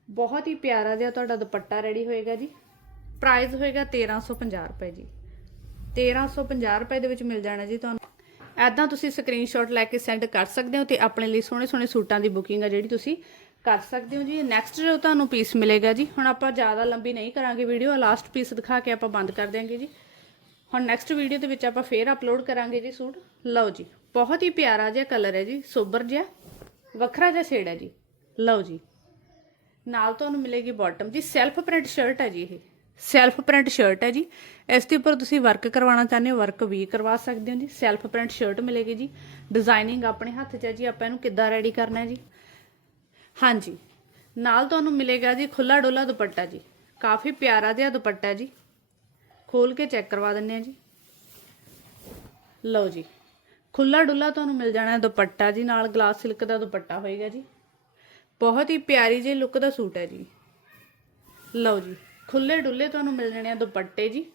Speaker 1: ਬਹੁਤ ਹੀ ਪਿਆਰਾ ਜਿਹਾ ਤੁਹਾਡਾ ਦੁਪੱਟਾ ਰੈਡੀ ਹੋਏਗਾ ਜੀ। ਪ੍ਰਾਈਸ ਹੋਏਗਾ 1350 ਰੁਪਏ ਜੀ। 1350 ਰੁਪਏ ਦੇ ਵਿੱਚ ਮਿਲ ਜਾਣਾ ਜੀ ਤੁਹਾਨੂੰ। ਐਦਾਂ ਤੁਸੀਂ ਸਕਰੀਨਸ਼ਾਟ ਲੈ ਕੇ ਸੈਂਡ ਕਰ ਸਕਦੇ ਹੋ ਤੇ ਆਪਣੇ ਲਈ ਸੋਹਣੇ ਸੋਹਣੇ ਸੂਟਾਂ ਦੀ ਬੁਕਿੰਗ ਆ ਜਿਹੜੀ ਤੁਸੀਂ ਕਰ ਸਕਦੇ ਹੋ ਜੀ। ਨੈਕਸਟ ਜੋ ਤੁਹਾਨੂੰ ਪੀਸ ਮਿਲੇਗਾ ਜੀ, ਹੁਣ ਆਪਾਂ ਜ਼ਿਆਦਾ ਲੰਬੀ ਨਹੀਂ ਕਰਾਂਗੇ ਵੀਡੀਓ ਲਾਸਟ ਪੀਸ ਦਿਖਾ ਕੇ ਆਪਾਂ ਬੰਦ ਕਰ ਦਿਆਂਗੇ ਜੀ। ਹੁਣ ਨੈਕਸਟ ਵੀਡੀਓ ਦੇ ਵਿੱਚ ਆਪਾਂ ਫੇਰ ਅਪਲੋਡ ਕਰਾਂਗੇ ਜੀ ਸੂਟ। ਲਓ ਜੀ। ਬਹੁਤ ਹੀ ਪਿਆਰਾ ਜਿਹਾ ਕਲਰ ਹੈ ਜੀ, ਸੋਬਰ ਜਿਹਾ, ਵੱਖਰਾ ਜਿਹਾ ਸ਼ੇਡ ਹੈ ਜੀ। ਲਓ ਜੀ। ਨਾਲ ਤੁਹਾਨੂੰ ਮਿਲੇਗੀ ਬਾਟਮ ਜੀ ਸੈਲਫ ਪ੍ਰਿੰਟ ਸ਼ਰਟ ਹੈ ਜੀ ਇਹ। ਸੈਲਫ ਪ੍ਰਿੰਟ ਸ਼ਰਟ ਹੈ ਜੀ। ਇਸ ਦੇ ਉੱਪਰ ਤੁਸੀਂ ਵਰਕ ਕਰਵਾਉਣਾ ਚਾਹੁੰਦੇ ਹੋ ਵਰਕ ਵੀ ਕਰਵਾ ਸਕਦੇ ਹੋ ਜੀ। ਸੈਲਫ ਪ੍ਰਿੰਟ ਸ਼ਰਟ ਮਿਲੇਗੀ ਜੀ। ਡਿਜ਼ਾਈਨਿੰਗ ਆਪਣੇ ਹੱਥ 'ਚ ਹੈ ਜੀ, ਆਪਾਂ ਇਹਨੂੰ ਕਿੱਦਾਂ ਰੈਡੀ ਕਰਨਾ ਹੈ ਜੀ। ਹਾਂਜੀ। ਨਾਲ ਤੁਹਾਨੂੰ ਮਿਲੇਗਾ ਜੀ ਖੁੱਲਾ ਡੋਲਾ ਦੁਪੱਟਾ ਜੀ। ਕਾਫੀ ਪਿਆਰਾ ਜਿਹਾ ਦੁਪੱਟਾ ਜੀ। ਖੋਲ ਕੇ ਚੈੱਕ ਕਰਵਾ ਦਿੰਨੇ ਆ ਜੀ। ਲਓ ਜੀ। ਖੁੱਲਾ ਡੁੱਲਾ ਤੁਹਾਨੂੰ ਮਿਲ ਜਾਣਾ, ਦੁਪੱਟਾ ਜੀ, ਨਾਲ ਗਲਾਸ ਸਿਲਕ ਦਾ ਦੁਪੱਟਾ ਹੋਏਗਾ ਜੀ। ਬਹੁਤ ਹੀ ਪਿਆਰੀ ਜਿਹੀ ਲੁੱਕ ਦਾ ਸੂਟ ਹੈ ਜੀ। ਲਓ ਜੀ ਖੁੱਲੇ ਡੁੱਲੇ ਤੁਹਾਨੂੰ ਮਿਲ ਜਾਣੇ ਆ ਦੁਪੱਟੇ ਜੀ।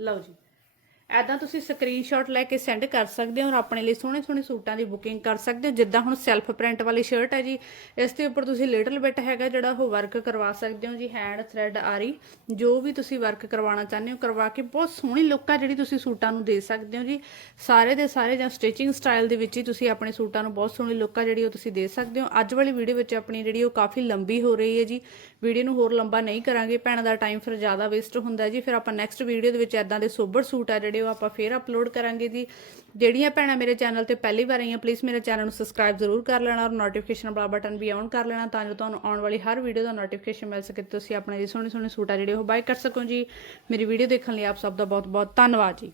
Speaker 1: ਲਓ ਜੀ। ਐਦਾਂ ਤੁਸੀਂ ਸਕਰੀਨਸ਼ਾਟ ਲੈ ਕੇ ਸੈਂਡ ਕਰ ਸਕਦੇ ਹੋ ਔਰ ਆਪਣੇ ਲਈ ਸੋਹਣੇ ਸੋਹਣੇ ਸੂਟਾਂ ਦੀ ਬੁਕਿੰਗ ਕਰ ਸਕਦੇ ਹੋ। ਜਿੱਦਾਂ ਹੁਣ ਸੈਲਫ ਪ੍ਰਿੰਟ ਵਾਲੀ ਸ਼ਰਟ ਹੈ ਜੀ, ਇਸ ਦੇ ਉੱਪਰ ਤੁਸੀਂ ਲਿਟਲ ਬਿਟ ਹੈਗਾ ਜਿਹੜਾ ਉਹ ਵਰਕ ਕਰਵਾ ਸਕਦੇ ਹੋ ਜੀ ਹੈਂਡ ਥ੍ਰੈਡ ਆਰੀ, ਜੋ ਵੀ ਤੁਸੀਂ ਵਰਕ ਕਰਵਾਉਣਾ ਚਾਹੁੰਦੇ ਹੋ, ਕਰਵਾ ਕੇ ਬਹੁਤ ਸੋਹਣੀ ਲੁੱਕ ਆ ਜਿਹੜੀ ਤੁਸੀਂ ਸੂਟਾਂ ਨੂੰ ਦੇ ਸਕਦੇ ਹੋ ਜੀ। ਸਾਰੇ ਦੇ ਸਾਰੇ ਜਾਂ ਸਟਿਚਿੰਗ ਸਟਾਈਲ ਦੇ ਵਿੱਚ ਹੀ ਤੁਸੀਂ ਆਪਣੇ ਸੂਟਾਂ ਨੂੰ ਬਹੁਤ ਸੋਹਣੀ ਲੁੱਕ ਆ ਜਿਹੜੀ ਉਹ ਤੁਸੀਂ ਦੇ ਸਕਦੇ ਹੋ। ਅੱਜ ਵਾਲੀ ਵੀਡੀਓ ਵਿੱਚ ਆਪਣੀ ਜਿਹੜੀ ਉਹ ਕਾਫੀ ਲੰਬੀ ਹੋ ਰਹੀ ਹੈ ਜੀ। ਵੀਡੀਓ ਨੂੰ ਹੋਰ ਲੰਬਾ ਨਹੀਂ ਕਰਾਂਗੇ, ਭੈਣਾਂ ਦਾ ਟਾਈਮ ਫਿਰ ਜ਼ਿਆਦਾ ਵੇਸਟ ਹੁੰਦਾ ਜੀ। ਫਿਰ ਆਪਾਂ ਨੈਕਸਟ ਵੀਡੀਓ ਦੇ ਵਿੱਚ ਐਦਾਂ ਦੇ ਸੋਬਰ ਸੂਟ ਆ ਜਿਹੜੇ ਉਹ ਆਪਾਂ ਫੇਰ ਅਪਲੋਡ ਕਰਾਂਗੇ ਜੀ। ਜਿਹੜੀਆਂ ਭੈਣਾਂ ਮੇਰੇ ਚੈਨਲ ਤੇ ਪਹਿਲੀ ਵਾਰ ਆਈਆਂ ਪਲੀਜ਼ ਮੇਰੇ ਚੈਨਲ ਨੂੰ ਸਬਸਕ੍ਰਾਈਬ ਜ਼ਰੂਰ ਕਰ ਲੈਣਾ ਔਰ ਨੋਟੀਫਿਕੇਸ਼ਨ ਵਾਲਾ ਬਟਨ ਵੀ ਔਨ ਕਰ ਲੈਣਾ ਤਾਂ ਜੋ ਤੁਹਾਨੂੰ ਆਉਣ ਵਾਲੀ ਹਰ ਵੀਡੀਓ ਦਾ ਨੋਟੀਫਿਕੇਸ਼ਨ ਮਿਲ ਸਕੇ। ਤੁਸੀਂ ਆਪਣੇ ਜੀ ਸੋਹਣੇ ਸੋਹਣੇ ਸੂਟ ਆ ਜਿਹੜੇ ਉਹ ਬਾਈ ਕਰ ਸਕੋ ਜੀ। ਮੇਰੀ ਵੀਡੀਓ ਦੇਖਣ ਲਈ ਆਪ ਸਭ ਦਾ ਬਹੁਤ ਬਹੁਤ ਧੰਨਵਾਦ ਜੀ।